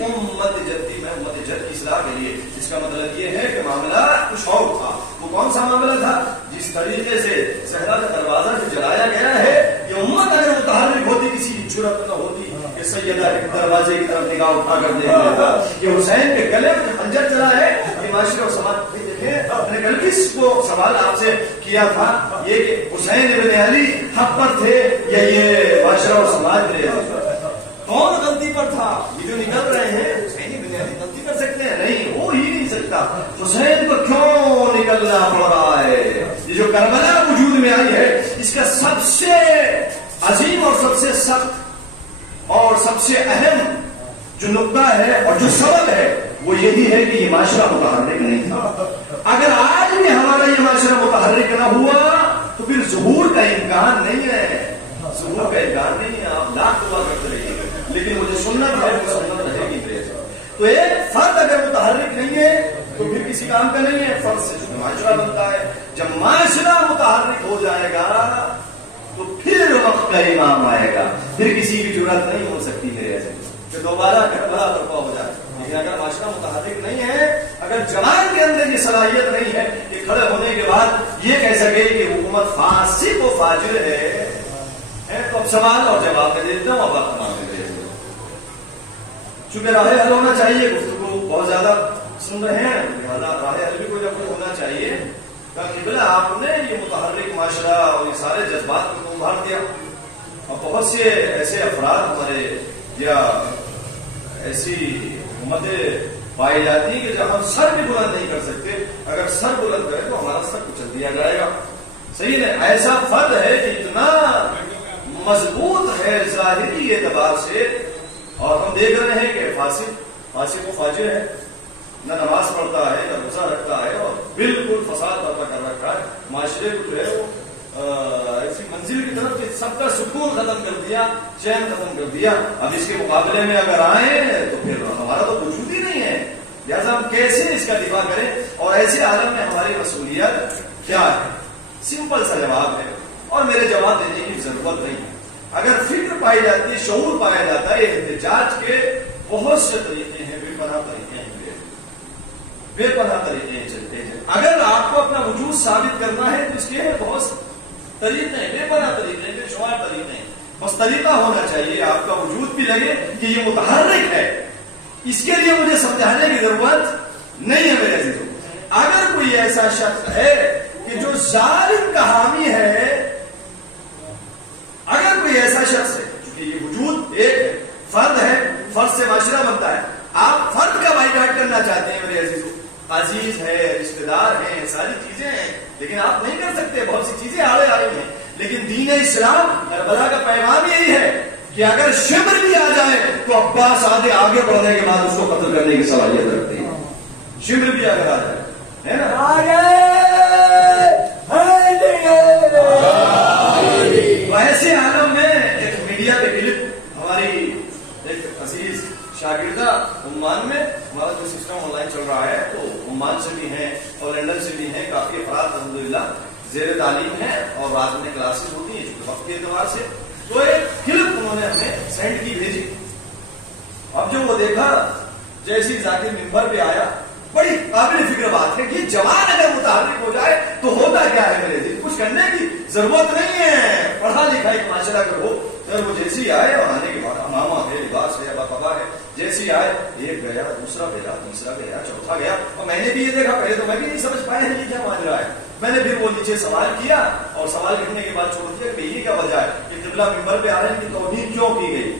امت جدی، میں امت جد کی اصلاح کے لیے. اس کا مطلب یہ ہے کہ معاملہ کچھ اور تھا. وہ کون سا معاملہ تھا؟ جس طریقے سے صحرا کا دروازہ جو جلایا گیا ہے، یہ امت اگر متحرک ہوتی، کسی کی جرأت نہ ہوتی کہ سیدہ کے دروازے کی طرف نگاہ اٹھا کر دیکھ لیتا. یہ حسین کے گلے میں خنجر چلا ہے. یہ معاشرے اور سماج میں نے کل کس کو سوال آپ سے کیا تھا، یہ کہ حسین ابن علی حق پر تھے یا یہ معاشرہ اور سماج میں کون غلطی پر تھا؟ یہ جو نکل رہے ہیں حسین ابن علی غلطی کر سکتے ہیں؟ نہیں، ہو ہی نہیں سکتا. حسین کو کیوں نکلنا پڑ رہا ہے؟ یہ جو کربلا وجود میں آئی ہے، اس کا سب سے عظیم اور سب سے سخت اور سب سے اہم جو نقطہ ہے اور جو سبب ہے وہ یہی ہے کہ یہ معاشرہ متحرک نہیں تھا. اگر آج بھی ہمارا یہ معاشرہ متحرک نہ ہوا تو پھر ظہور کا امکان نہیں ہے. ظہور کا امکان نہیں ہے. آپ لاکھ دعا کرتے رہیے لیکن مجھے سنت ہے، وہ سنت رہے گی. تو ایک فرد اگر متحرک نہیں ہے تو پھر کسی کام کا نہیں ہے. فرد سے جو معاشرہ بنتا ہے، جب معاشرہ متحرک ہو جائے گا تو پھر وقت کا امام آئے گا. پھر کسی کی ضرورت نہیں ہو سکتی میرے ایسے کہ دوبارہ کربلا برپا ہو جائے. لیکن اگر معاشرہ متحرک نہیں ہے، اگر جوان کے اندر یہ صلاحیت نہیں ہے کہ کھڑے ہونے کے بعد یہ کہہ سکے کہ حکومت فاسق و فاجر ہے، تو اب سوال اور جواب میں دے دیتا ہوں. اب آپ تمام چونکہ راہ حل ہونا چاہیے، گفتگو بہت زیادہ سن رہے ہیں، راہ حل بھی کوئی نہ کوئی ہونا چاہیے. قبلہ آپ نے یہ متحرک معاشرہ اور یہ سارے جذبات کو ابھار دیا. اور بہت سے ایسے افراد ہمارے یا ایسی حکومتیں پائی جاتی ہیں کہ جب ہم سر بھی بلند نہیں کر سکتے، اگر سر بلند کرے تو ہمارا سر کچل دیا جائے گا. صحیح ہے، ایسا فرد ہے کہ اتنا مضبوط ہے ظاہری اعتبار سے، اور ہم دیکھ رہے ہیں کہ فاسق و فاجر ہے، نہ نماز پڑھتا ہے نہ روزہ رکھتا ہے اور بالکل فساد برپا کر رکھا ہے. معاشرے کو جو ہے وہ ایسی منزل کی طرف سب کا سکون ختم کر دیا، چین ختم کر دیا. اب اس کے مقابلے میں اگر آئے تو پھر ہمارا تو وجود ہی نہیں ہے. لہٰذا ہم کیسے اس کا دفاع کریں؟ اور ایسے عالم میں ہماری مسئولیت کیا ہے؟ سمپل سا جواب ہے اور میرے جواب دینے کی ضرورت نہیں ہے. اگر فکر پائی جاتی ہے، شعور پایا جاتا ہے، احتجاج کے بہت سے طریقے ہیں، بے پناہ طریقے ہیں، بے پناہ طریقے چلتے ہیں. اگر آپ کو اپنا وجود ثابت کرنا ہے تو اس کے بہت طریقے ہیں، بے پناہ طریقے ہیں، بے شمار طریقے ہیں. بس طریقہ ہونا چاہیے، آپ کا وجود بھی لگے کہ یہ متحرک ہے. اس کے لیے مجھے سمجھانے کی ضرورت نہیں ہے میرے عزیزوں. اگر کوئی ایسا شخص ہے کہ جو ظالم کا حامی ہے، اگر کوئی ایسا شخص ہے، کیونکہ یہ وجود ایک فرد ہے، فرد سے معاشرہ بنتا ہے. آپ فرد کا بائیکاٹ کرنا چاہتے ہیں میرے عزیزوں، عزیز ہے، رشتے دار ہیں، ساری چیزیں ہیں، لیکن آپ نہیں کر سکتے. بہت سی چیزیں آڑے آ رہی ہیں. لیکن دین اسلام کربلا کا پیغام یہی ہے کہ اگر شبر بھی آ جائے تو عباس آگے بڑھنے کے بعد اس کو قتل کرنے کی صلاحیت رکھتے ہیں. شبر بھی اگر آ جائے، ہے نا. ایسے عالم میں ایک میڈیا پہ کلپ ہماری ایک عزیز شاگردہ عمان میں، ہمارا جو سسٹم آن لائن چل رہا ہے تو عمان سے بھی ہیں اور لندن سے بھی ہیں، کافی افراد الحمدللہ زیر تعلیم ہے اور رات میں کلاسز ہوتی ہیں وقت کے اعتبار سے. تو ایک کلپ انہوں نے ہمیں سینڈ کی بھیجی. اب جو وہ دیکھا، جیسی ذاکر ممبر پہ آیا، بڑی قابل فکر بات ہے کہ جوان اگر متحرک ہو جائے تو ہوتا کیا ہے میرے دل، کچھ کرنے کی ضرورت نہیں ہے. پڑھا لکھا ایک معاشرہ اگر ہو، اگر وہ جیسی آئے اور آنے کے بعد امامہ ہے، لباس ہے، ابا ہے، جیسی آئے ایک گیا دوسرا گیا تیسرا گیا چوتھا گیا. اور میں نے بھی یہ دیکھا, پہلے تو میں بھی نہیں سمجھ پایا یہ کیا ماجرا ہے. میں نے پھر وہ نیچے سوال کیا اور سوال کرنے کے بعد چھوڑ دیا کہ یہ کیا وجہ ہے کہ قبلہ ممبر پہ آ رہے ہیں, ان کی توہین کیوں کی گئی,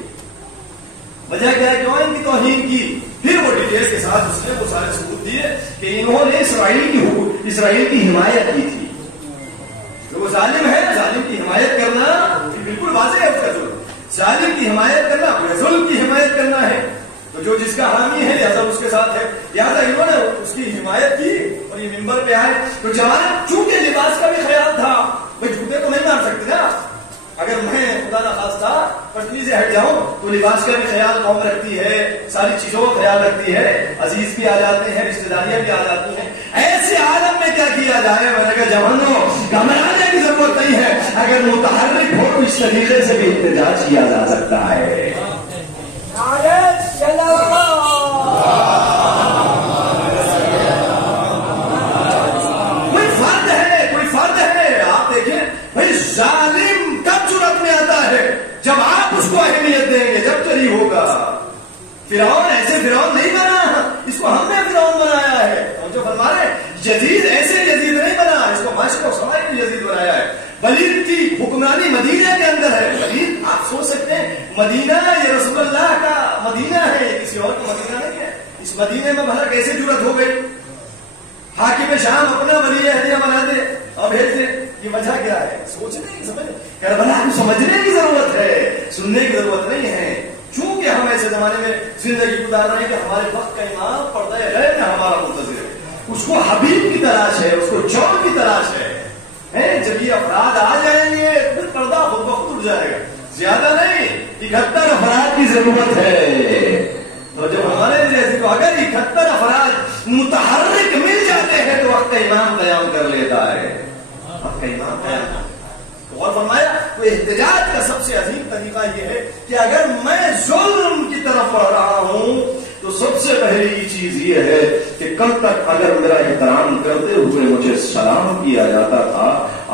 وجہ کیا ہے کیوں ان کی توہین کی. پھر وہ ڈیٹیل کے ساتھ اس نے وہ سارے ثبوت دیے کہ انہوں نے اسرائیل کی حمایت کی تھی. جو وہ ظالم ہے, ظالم کی حمایت کرنا بالکل واضح ہے اس کا جرم. ظالم کی حمایت کرنا ظلم کی حمایت کرنا ہے. تو جو جس کا حامی ہے لہذا اس کے ساتھ ہے, لہذا انہوں نے اس کی حمایت کی اور یہ ممبر پہ آئے. تو جوان چونکہ لباس کا بھی خیال تھا, بھائی جوتے تو نہیں مار سکتے نا, اگر میں خدا نہ خواستہ پٹنی سے ہٹ جاؤں تو لباس کا بھی خیال قوم رکھتی ہے, ساری چیزوں کا خیال رکھتی ہے, عزیز بھی آ جاتے ہیں, رشتے داریاں بھی آ جاتی ہیں. ایسے عالم میں کیا کیا جائے, میں نے کہا جوانوں گھبرانے کی ضرورت نہیں ہے, اگر متحرک ہو تو اس طریقے سے بھی احتجاج کیا جا سکتا ہے. کوئی فرد ہے آپ دیکھیں بھائی ظالم کب جرأت میں آتا ہے, جب آپ اس کو اہمیت دیں گے, جب جری ہوگا. فرعون ایسے فرعون نہیں بنا, اس کو ہم نے فرعون بنایا ہے. اور جو فرما رہے یزید ایسے یزید نہیں بنا, اس کو معاشرے و سماج میں یزید بنایا ہے. ولید کی حکمرانی مدینہ کے اندر ہے. ولید آپ سوچ سکتے ہیں مدینہ یہ رسول اللہ کا مدینہ ہے, کسی اور کا مدینہ نہیں ہے. اس مدینے میں بھلا کیسے جرأت ہو گئی. حاکم شام اپنا ولی عہدیہ بنا دے اور بھیج دے, یہ وجہ کیا ہے, سوچنے کی سمجھ کربلا کو سمجھنے کی ضرورت ہے, سننے کی ضرورت نہیں ہے. چونکہ ہم ایسے زمانے میں زندگی گزار رہے ہیں کہ ہمارے وقت کا امام پردہ غیب میں ہمارا منتظر ہے, اس کو حبیب کی تلاش ہے, اس کو چور کی تلاش ہے. جب یہ افراد آ جائیں گے پھر پردہ خود بخود اٹھ جائے گا. زیادہ نہیں, 71 افراد کی ضرورت ہے. تو جب ہمارے جیسے تو اگر 71 افراد متحرک مل جاتے ہیں تو وقت کا امام قیام کر لیتا ہے. وقت کا امام قیام اور فرمایا تو احتجاج کا سب سے عظیم طریقہ یہ ہے کہ اگر میں ظلم کی طرف بڑھ رہا ہوں تو سب سے پہلی چیز یہ ہے کہ کل تک اگر میرا احترام کرتے ہوئے مجھے سلام کیا جاتا تھا,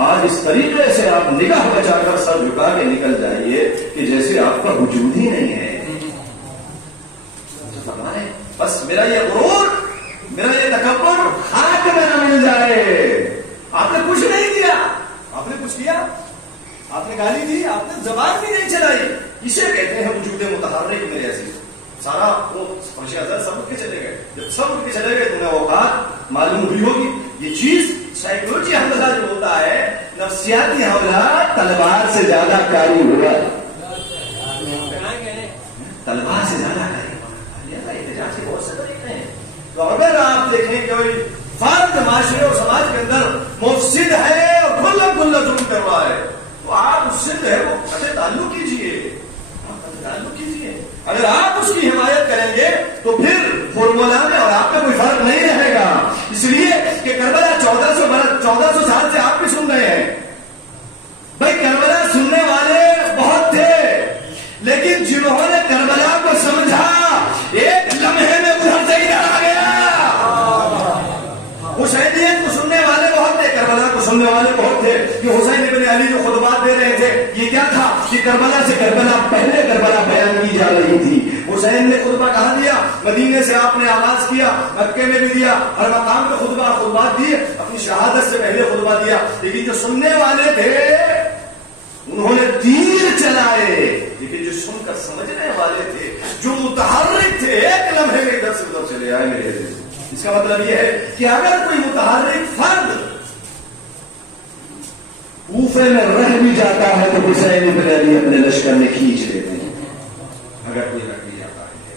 آج اس طریقے سے آپ نگاہ بچا کر سر جھکا کے نکل جائیے کہ جیسے آپ کا وجود ہی نہیں ہے. بس میرا یہ غرور, میرا یہ تکبر خاک میں نہ مل جائے. آپ نے کچھ نہیں کیا, آپ نے کچھ کیا, آپ نے گالی دی, آپ نے زبان بھی نہیں چلائی. اسے کہتے ہیں وجود متحرک میرے عزیز. سارا وہ سب اٹھ کے چلے گئے, جب سب اٹھ کے چلے گئے تمہیں اوقات معلوم ہوئی ہوگی. یہ چیز سائیکولوجی حملہ جو ہوتا ہے, نفسیاتی حملہ تلوار سے زیادہ کاری ہوگا, تلوار سے زیادہ کاری. احتجاج کے بہت سے طریقے ہیں. تو اگر آپ دیکھیں کہ کوئی فرد معاشرے اور سماج کے اندر مفسد ہے اور کھلا کھلا ظلم کر رہا ہے تو آپ اس سے جو ہے وہ قطع تعلق کیجیے, تعلق کیجیے. اگر آپ اس کی حمایت کریں گے تو پھر فارمولا میں اور آپ میں کوئی فرق نہیں رہے گا. اس لیے کہ کربلا 1400 سال سے آپ بھی سن رہے ہیں. بھائی کربلا سننے والے بہت تھے, لیکن جنہوں نے کربلا کو سمجھا ایک لمحے میں ادھر سے ادھر آ گیا. حسینیت کو سننے والے بہت تھے, کربلا کو سننے والے بہت تھے. کہ حسین ابن علی جو خطبات دے رہے تھے یہ کیا تھا کہ کربلا سے کربلا پہلے کربلا بیان کی جا رہی تھی. حسین نے خطبہ کہاں دیا, مدینے سے آپ نے آغاز کیا, مکے میں بھی دیا, ہر مقام پہ خطبات دیے, اپنی شہادت سے پہلے خطبہ دیا. لیکن جو سننے والے تھے انہوں نے تیر چلائے, لیکن جو سن کر سمجھنے والے تھے, جو متحرک تھے, ایک لمحے میں ادھر سے ادھر چلے آئے میرے دل. اس کا مطلب یہ ہے کہ اگر کوئی متحرک فرد کوفے میں رہ بھی جاتا ہے تو حسین ابن علی اپنے لشکر میں کھینچ لیتے ہیں. اگر کوئی رہ بھی جاتا ہے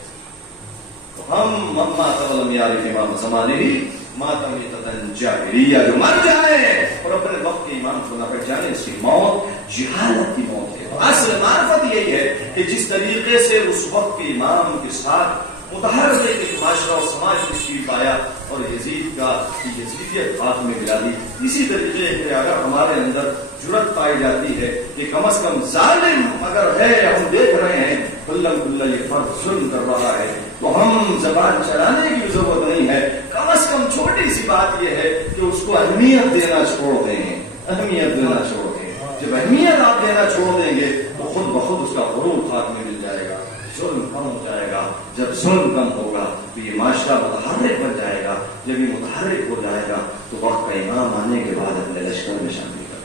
تو ہم مما تولم یارف امام زمانے بھی ماتم تدن جاہلیہ, جو مر جائے اور اپنے وقت کے امام کو نہ پہ جانے, اس کی موت جہالت کی موت ہے. اصل معرفت یہی ہے کہ جس طریقے سے اس وقت کے امام کے ساتھ متحرک ایک معاشرہ اور سماج تشکیل پایا اور یزید کا یزیدیت ہاتھ میں ملا دی, اسی طریقے سے اگر ہمارے اندر جرأت پائی جاتی ہے کہ کم از کم ظالم اگر ہے, ہم دیکھ رہے ہیں کھلا کھلا یہ فرد ظلم کر رہا ہے, تو ہم زبان چلانے کی ضرورت نہیں ہے. کم از کم چھوٹی سی بات یہ ہے کہ اس کو اہمیت دینا چھوڑ دیں, اہمیت دینا چھوڑ دیں. جب اہمیت آپ دینا چھوڑ دیں گے تو خود بخود اس کا غرور خاک میں مل جائے گا, ظلم کم ہو جائے گا, جب ظلم کم ہوگا تو یہ معاشرہ متحرک بن جائے گا. جب یہ متحرک ہو جائے گا تو وقت کا امام آنے کے بعد اپنے لشکر میں شامل کر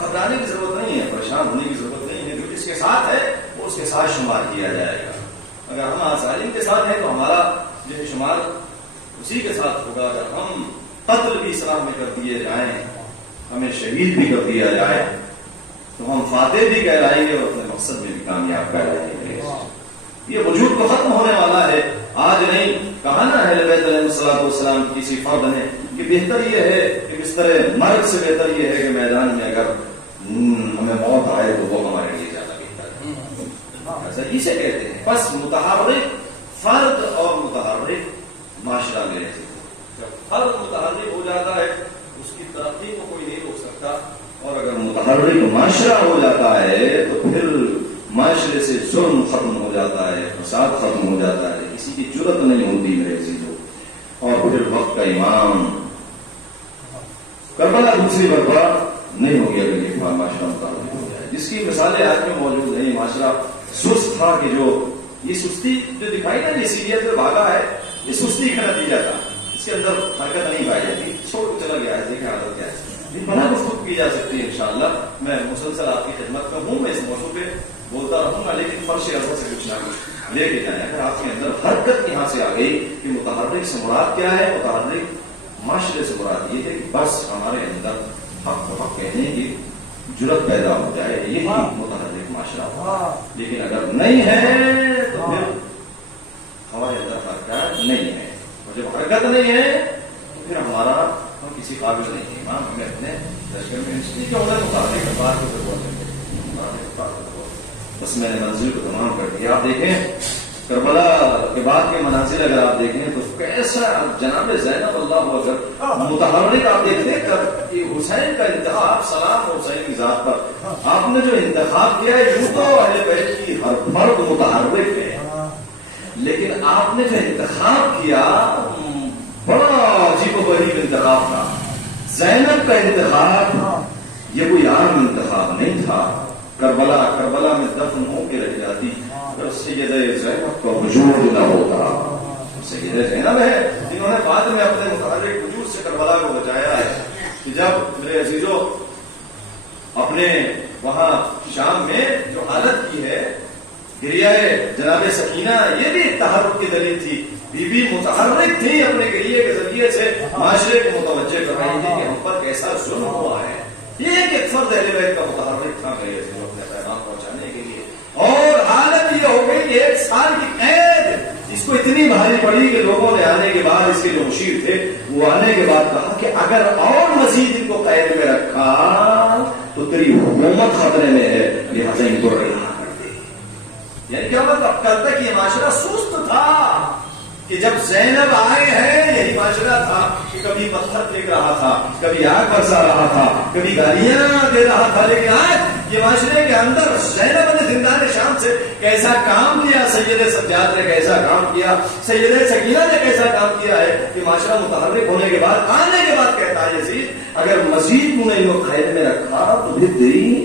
گھبرانے کی ضرورت نہیں ہے, پریشان ہونے کی ضرورت نہیں ہے. جو جس کے ساتھ ہے وہ اس کے ساتھ شمار کیا جائے گا. اگر ہم آسالین کے ساتھ ہیں تو ہمارا جو ہے شمار اسی کے ساتھ ہوگا. اگر ہم قتل بھی اسلام میں کر دیے جائیں, ہمیں شہید بھی کر دیا جائے تو ہم فاتح بھی کہلائیں گے اور اپنے مقصد میں بھی کامیاب کہلائیں گے. یہ وجود تو ختم ہونے والا ہے, آج نہیں. کہا نا اہل بیت علیہ الصلوۃ والسلام کی کسی فرد نے کہ بہتر یہ ہے کہ بستر مرگ سے بہتر یہ ہے کہ میدان میں اگر ہمیں موت آئے تو وہ ہمارے لیے زیادہ بہتر ہے. ایسا اسے کہتے ہیں. بس متحرک فرد اور متحرک معاشرہ میں رہتے. جب فرد متحرک ہو جاتا ہے اس کی ترقی کو کوئی نہیں روک سکتا, اور اگر متحرک معاشرہ ہو جاتا ہے تو پھر معاشرے سے ظلم ختم ہو جاتا ہے, فساد ختم ہو جاتا ہے, کسی کی جرأت نہیں ہوتی میرے عزیزوں. اور پھر وقت کا امام کربلا دوسری برپا نہیں ہوگی اگر یہ معاشرہ متحرک ہو جائے, جس کی مثالیں آج میں موجود نہیں. معاشرہ سست تھا کہ جو یہ سستی جو دکھائی نا, یہ سیریت میں بھاگا ہے, یہ سستی کا نتیجہ تھا. اس کے اندر حرکت نہیں پائی جاتی, چھوڑ کے چلا گیا ہے. دیکھیں عادت کیا ہے. بنا گفتگو کی جا سکتی ہے انشاءاللہ. میں مسلسل آپ کی خدمت میں ہوں, میں اس موضوع پہ بولتا رہوں گا, لیکن فرش اثر سے کچھ نہ کچھ لے کے جائیں. اگر آپ کے اندر حرکت یہاں سے آ گئی کہ متحرک سے مراد کیا ہے, متحرک معاشرے سے مراد یہ ہے کہ بس ہمارے اندر حق کو حق کہنے کی جرأت پیدا ہو جائے, یہی متحرک معاشرہ ہو. لیکن اگر نہیں ہے تو پھر ہمارے اندر حرکت نہیں ہے, اور جب حرکت نہیں ہے تو پھر ہمارا ہم کسی قابل نہیں ہے. امام ہمیں اپنے لشکر میں اس لیے کہ انہیں متحرک بات کو بولتے ہیں. بس میں نے منزل کو تمام کر دیا. آپ دیکھیں کربلا کے بعد کے مناظر اگر آپ دیکھیں تو کیسا جناب زینب اللہ اکبر متحرک آپ دیکھتے ہیں. حسین کا انتخاب, سلام حسین کی ذات پر آپ نے جو انتخاب کیا ہے, یوں تو اہل بیت کی ہر فرد متحرک ہے, لیکن آپ نے جو انتخاب کیا بڑا عجیب و غریب انتخاب تھا. زینب کا انتخاب یہ کوئی عام انتخاب نہیں تھا. کربلا میں دفن ہو کے رہ جاتی اگر سیدہ زینب کا وجود نہ ہوتا. سیدہ زینب ہے جنہوں نے بعد میں اپنے متحرک وجود سے کربلا کو بچایا ہے. کہ جب میرے عزیزوں اپنے وہاں شام میں جو حالت کی ہے, گریہ جناب سکینہ, یہ بھی تحرک کی دلیل تھی. بی بی متحرک تھی, اپنے گریے کے ذریعے سے معاشرے کو متوجہ کر رہی تھی کہ ہم پر کیسا ظلم ہوا ہے. یہ ایک فرد اہل بیت کا متحرک تھا میرے عزیزوں اپنے پیغام پہنچانے کے لیے. اور حالت یہ ہو گئی کہ 1 سال کی قید اس کو اتنی بھاری پڑی کہ لوگوں نے آنے کے بعد, اس کے جو مشیر تھے وہ آنے کے بعد کہا کہ اگر اور مزید ان کو قید میں رکھا تو تیری حکومت خطرے میں ہے, لہٰذا ان کو رہا کر دے. یعنی کیا مطلب, کل تک یہ معاشرہ سست تھا کہ جب زینب آئے ہیں یہی معاشرہ تھا کہ کبھی پتھر پھینک رہا تھا, کبھی آگ برسا رہا تھا, کبھی گالیاں دے رہا تھا. لیکن آج یہ معاشرے کے اندر زینب نے زندان شام سے کیسا کام کیا, سید سجاد نے کیسا کام کیا, سید سکینہ نے کیسا کام کیا ہے کہ معاشرہ متحرک ہونے کے بعد, آنے کے بعد کہتا ہے یزید اگر مزید تو نے انہوں قید میں رکھا تو پھر تیری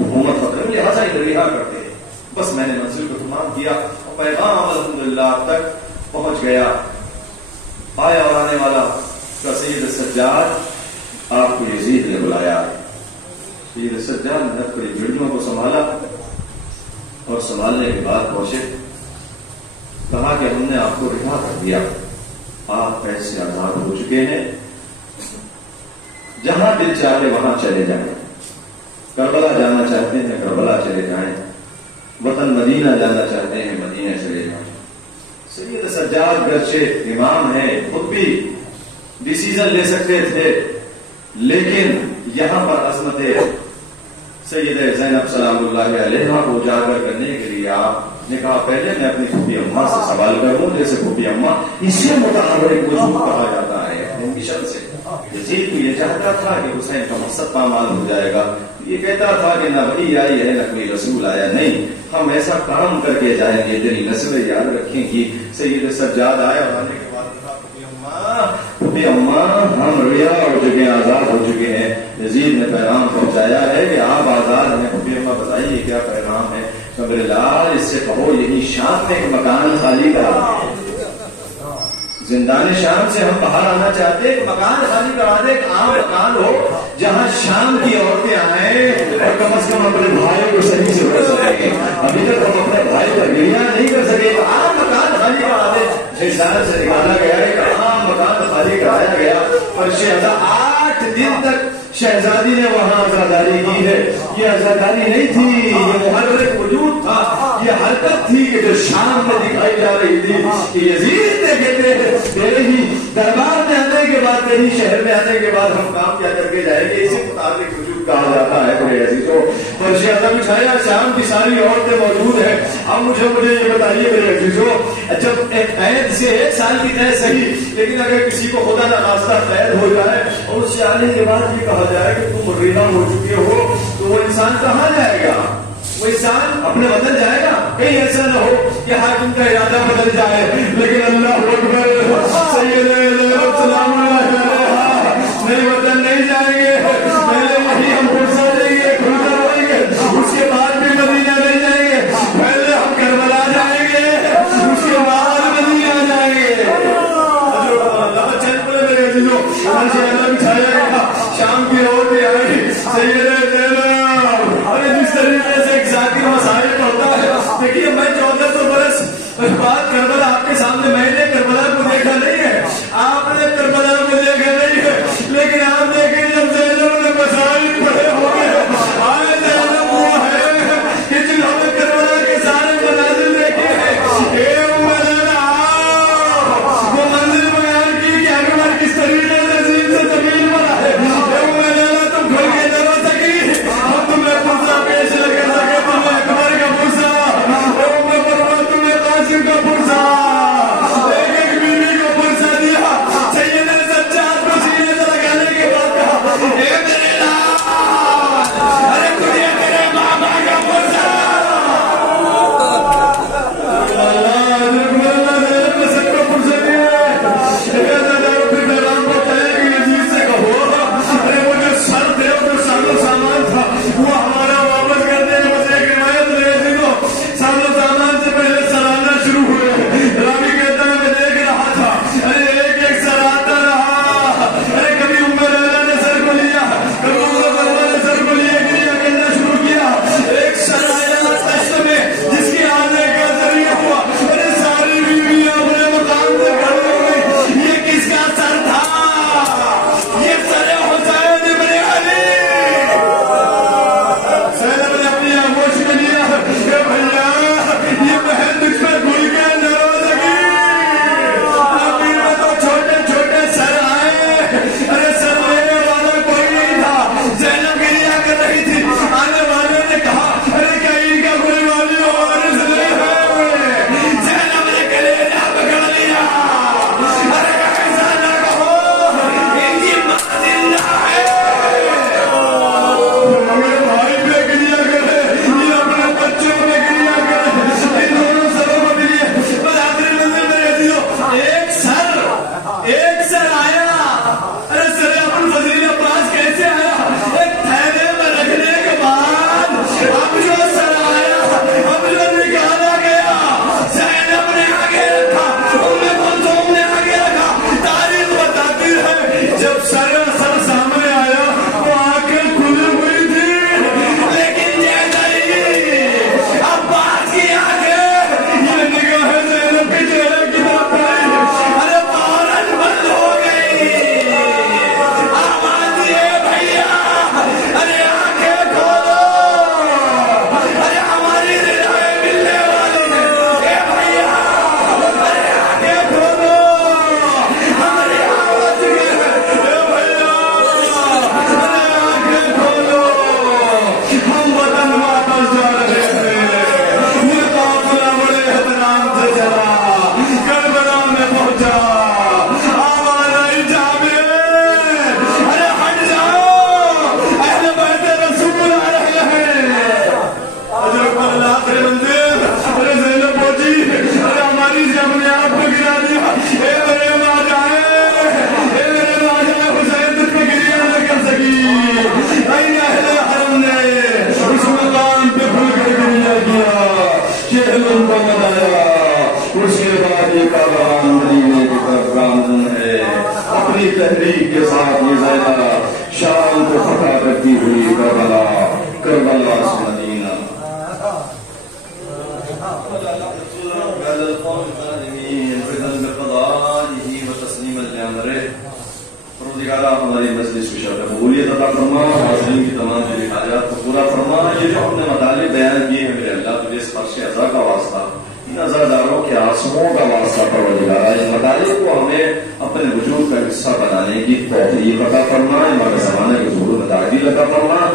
حکومت خطرے میں, لہٰذا رہا کرتے. بس میں نے منزل کو تمام کیا اور پیغام الحمدللہ اب تک پہنچ گیا. آیا اور آنے والا کا سید سجاد آپ کو یزید نے بلایا. سید سجاد نے اپنی بیٹیوں کو سنبھالا اور سنبھالنے کے بعد پہنچے, کہا کہ ہم نے آپ کو رہا کر دیا, آپ ایسے آزاد ہو چکے ہیں, جہاں دل چاہے وہاں چلے جائیں. کربلا جانا چاہتے ہیں کربلا چلے جائیں, وطن مدینہ جانا چاہتے ہیں مدینہ چلے جائیں. سید سجاد گرچہ امام ہیں, خود بھی ڈیسیزن لے سکتے تھے, لیکن یہاں پر عظمت سید زینب سلام اللہ علیہا کو اجاگر کرنے کے لیے آپ نے کہا پہلے میں اپنی پھوپھی اماں سے سوال کروں. جیسے پھوپھی اماں اسے متحرک وجود کہا جاتا ہے مشن سے. یزید کو یہ چاہتا تھا کہ حسین کا مقصد پامال ہو جائے گا. یہ کہتا تھا کہ نہ وحی آئی ہے نہ کوئی رسول آیا, نہیں ہم ایسا کام کر کے جائیں گے تیری نسلیں یاد رکھیں گی. سید سجاد آیا اور آنے کے بعد کہا پھوپھی اماں کہ اماں ہم ریا ہو چکے ہیں، آزاد ہو چکے ہیں. یزید نے پیغام پہنچایا ہے کہ آپ آزاد ہیں. پھپھی اماں بتائیے کیا پیغام ہے؟ میرے لال اس سے کہو یہی شام میں ایک مکان خالی کرا دیں. زندان شام سے ہم باہر آنا چاہتے ہیں، مکان خالی کرا دے، ایک عام مکان ہو جہاں شام کی عورتیں آئیں اور کم از کم اپنے بھائی کو صحیح سے کر سکیں. ابھی تک ہم اپنے بھائی پر گریا نہیں کر سکے، تو عام مکان خالی کرا دے. شہزاد سے نکالا گیا، ایک عام مکان خالی کرایا گیا. اور شہزاد 8 دن تک شہزادی نے وہاں عزاداری کی ہے. یہ عزاداری نہیں تھی، یہ محرک وجود تھا، یہ حرکت تھی کہ جو شام میں دکھائی جا رہی تھی کہ یزید نے کہتے ہیں تیرے ہی دربار میں آنے کے بعد، تیرے شہر میں آنے کے بعد ہم کام کیا کر کے جائیں گے. اسی مطابق وجود کہا جاتا ہے. میرے عزیزوں فرش ادب بچھایا، شام کی ساری عورتیں موجود ہیں. اب مجھے یہ بتائیے میرے عزیزوں، جب ایک قید سے 1 سال کی قید صحیح، لیکن اگر کسی کو خدا نخواستہ قید ہو جائے اور اس سے آنے کے بعد یہ کہا جائے کہ تم رینا ہو چکے ہو، تو وہ انسان کہاں جائے گا؟ وہ انسان اپنے وطن جائے گا؟ کہیں ایسا نہ ہو کہ حاکم کا ارادہ بدل جائے. لیکن اللہ اکبر، سید السلام نئے وطن نہیں جائیں گے، پہلے وہی ہم پرسا دیں گے، کھلتا رہیں گے، اس کے بعد بھی مدینہ نہیں جائیں گے. پہلے ہم کربلا جائیں گے، اس کے بعد مدینہ جائیں گے. چل پڑے میرے عزیزوں، بچھایا گیا، شام کی عورتیں آئی. سید ارے جس طریقے سے ایک ذاتی مسائل ہوتا ہے. دیکھیے میں 1400 برس بعد کربلا آپ کے سامنے، میں نے کربلا کو اپنی تحریک کے ساتھ یہ زینب شام کو فتح کرتی ہوئی کربلا سے مدینہ ہماری مجلس کی شرط قبولیت عطا فرما، حاضرین کی تمام دلی حاجات کو پورا فرما۔ یہ جو ہم نے مطالب بیان کیے ہیں میرے اللہ تجھے اس فرش عزا کا واسطہ، ان عزاداروں کے آنسوؤں کا واسطہ پروردگار، اس مطالب کو ہمیں اپنے وجود کا حصہ بنانے کی توفیق عطا فرما، ہمارے زمانے کے ظہور میں تعدیل عطا فرما۔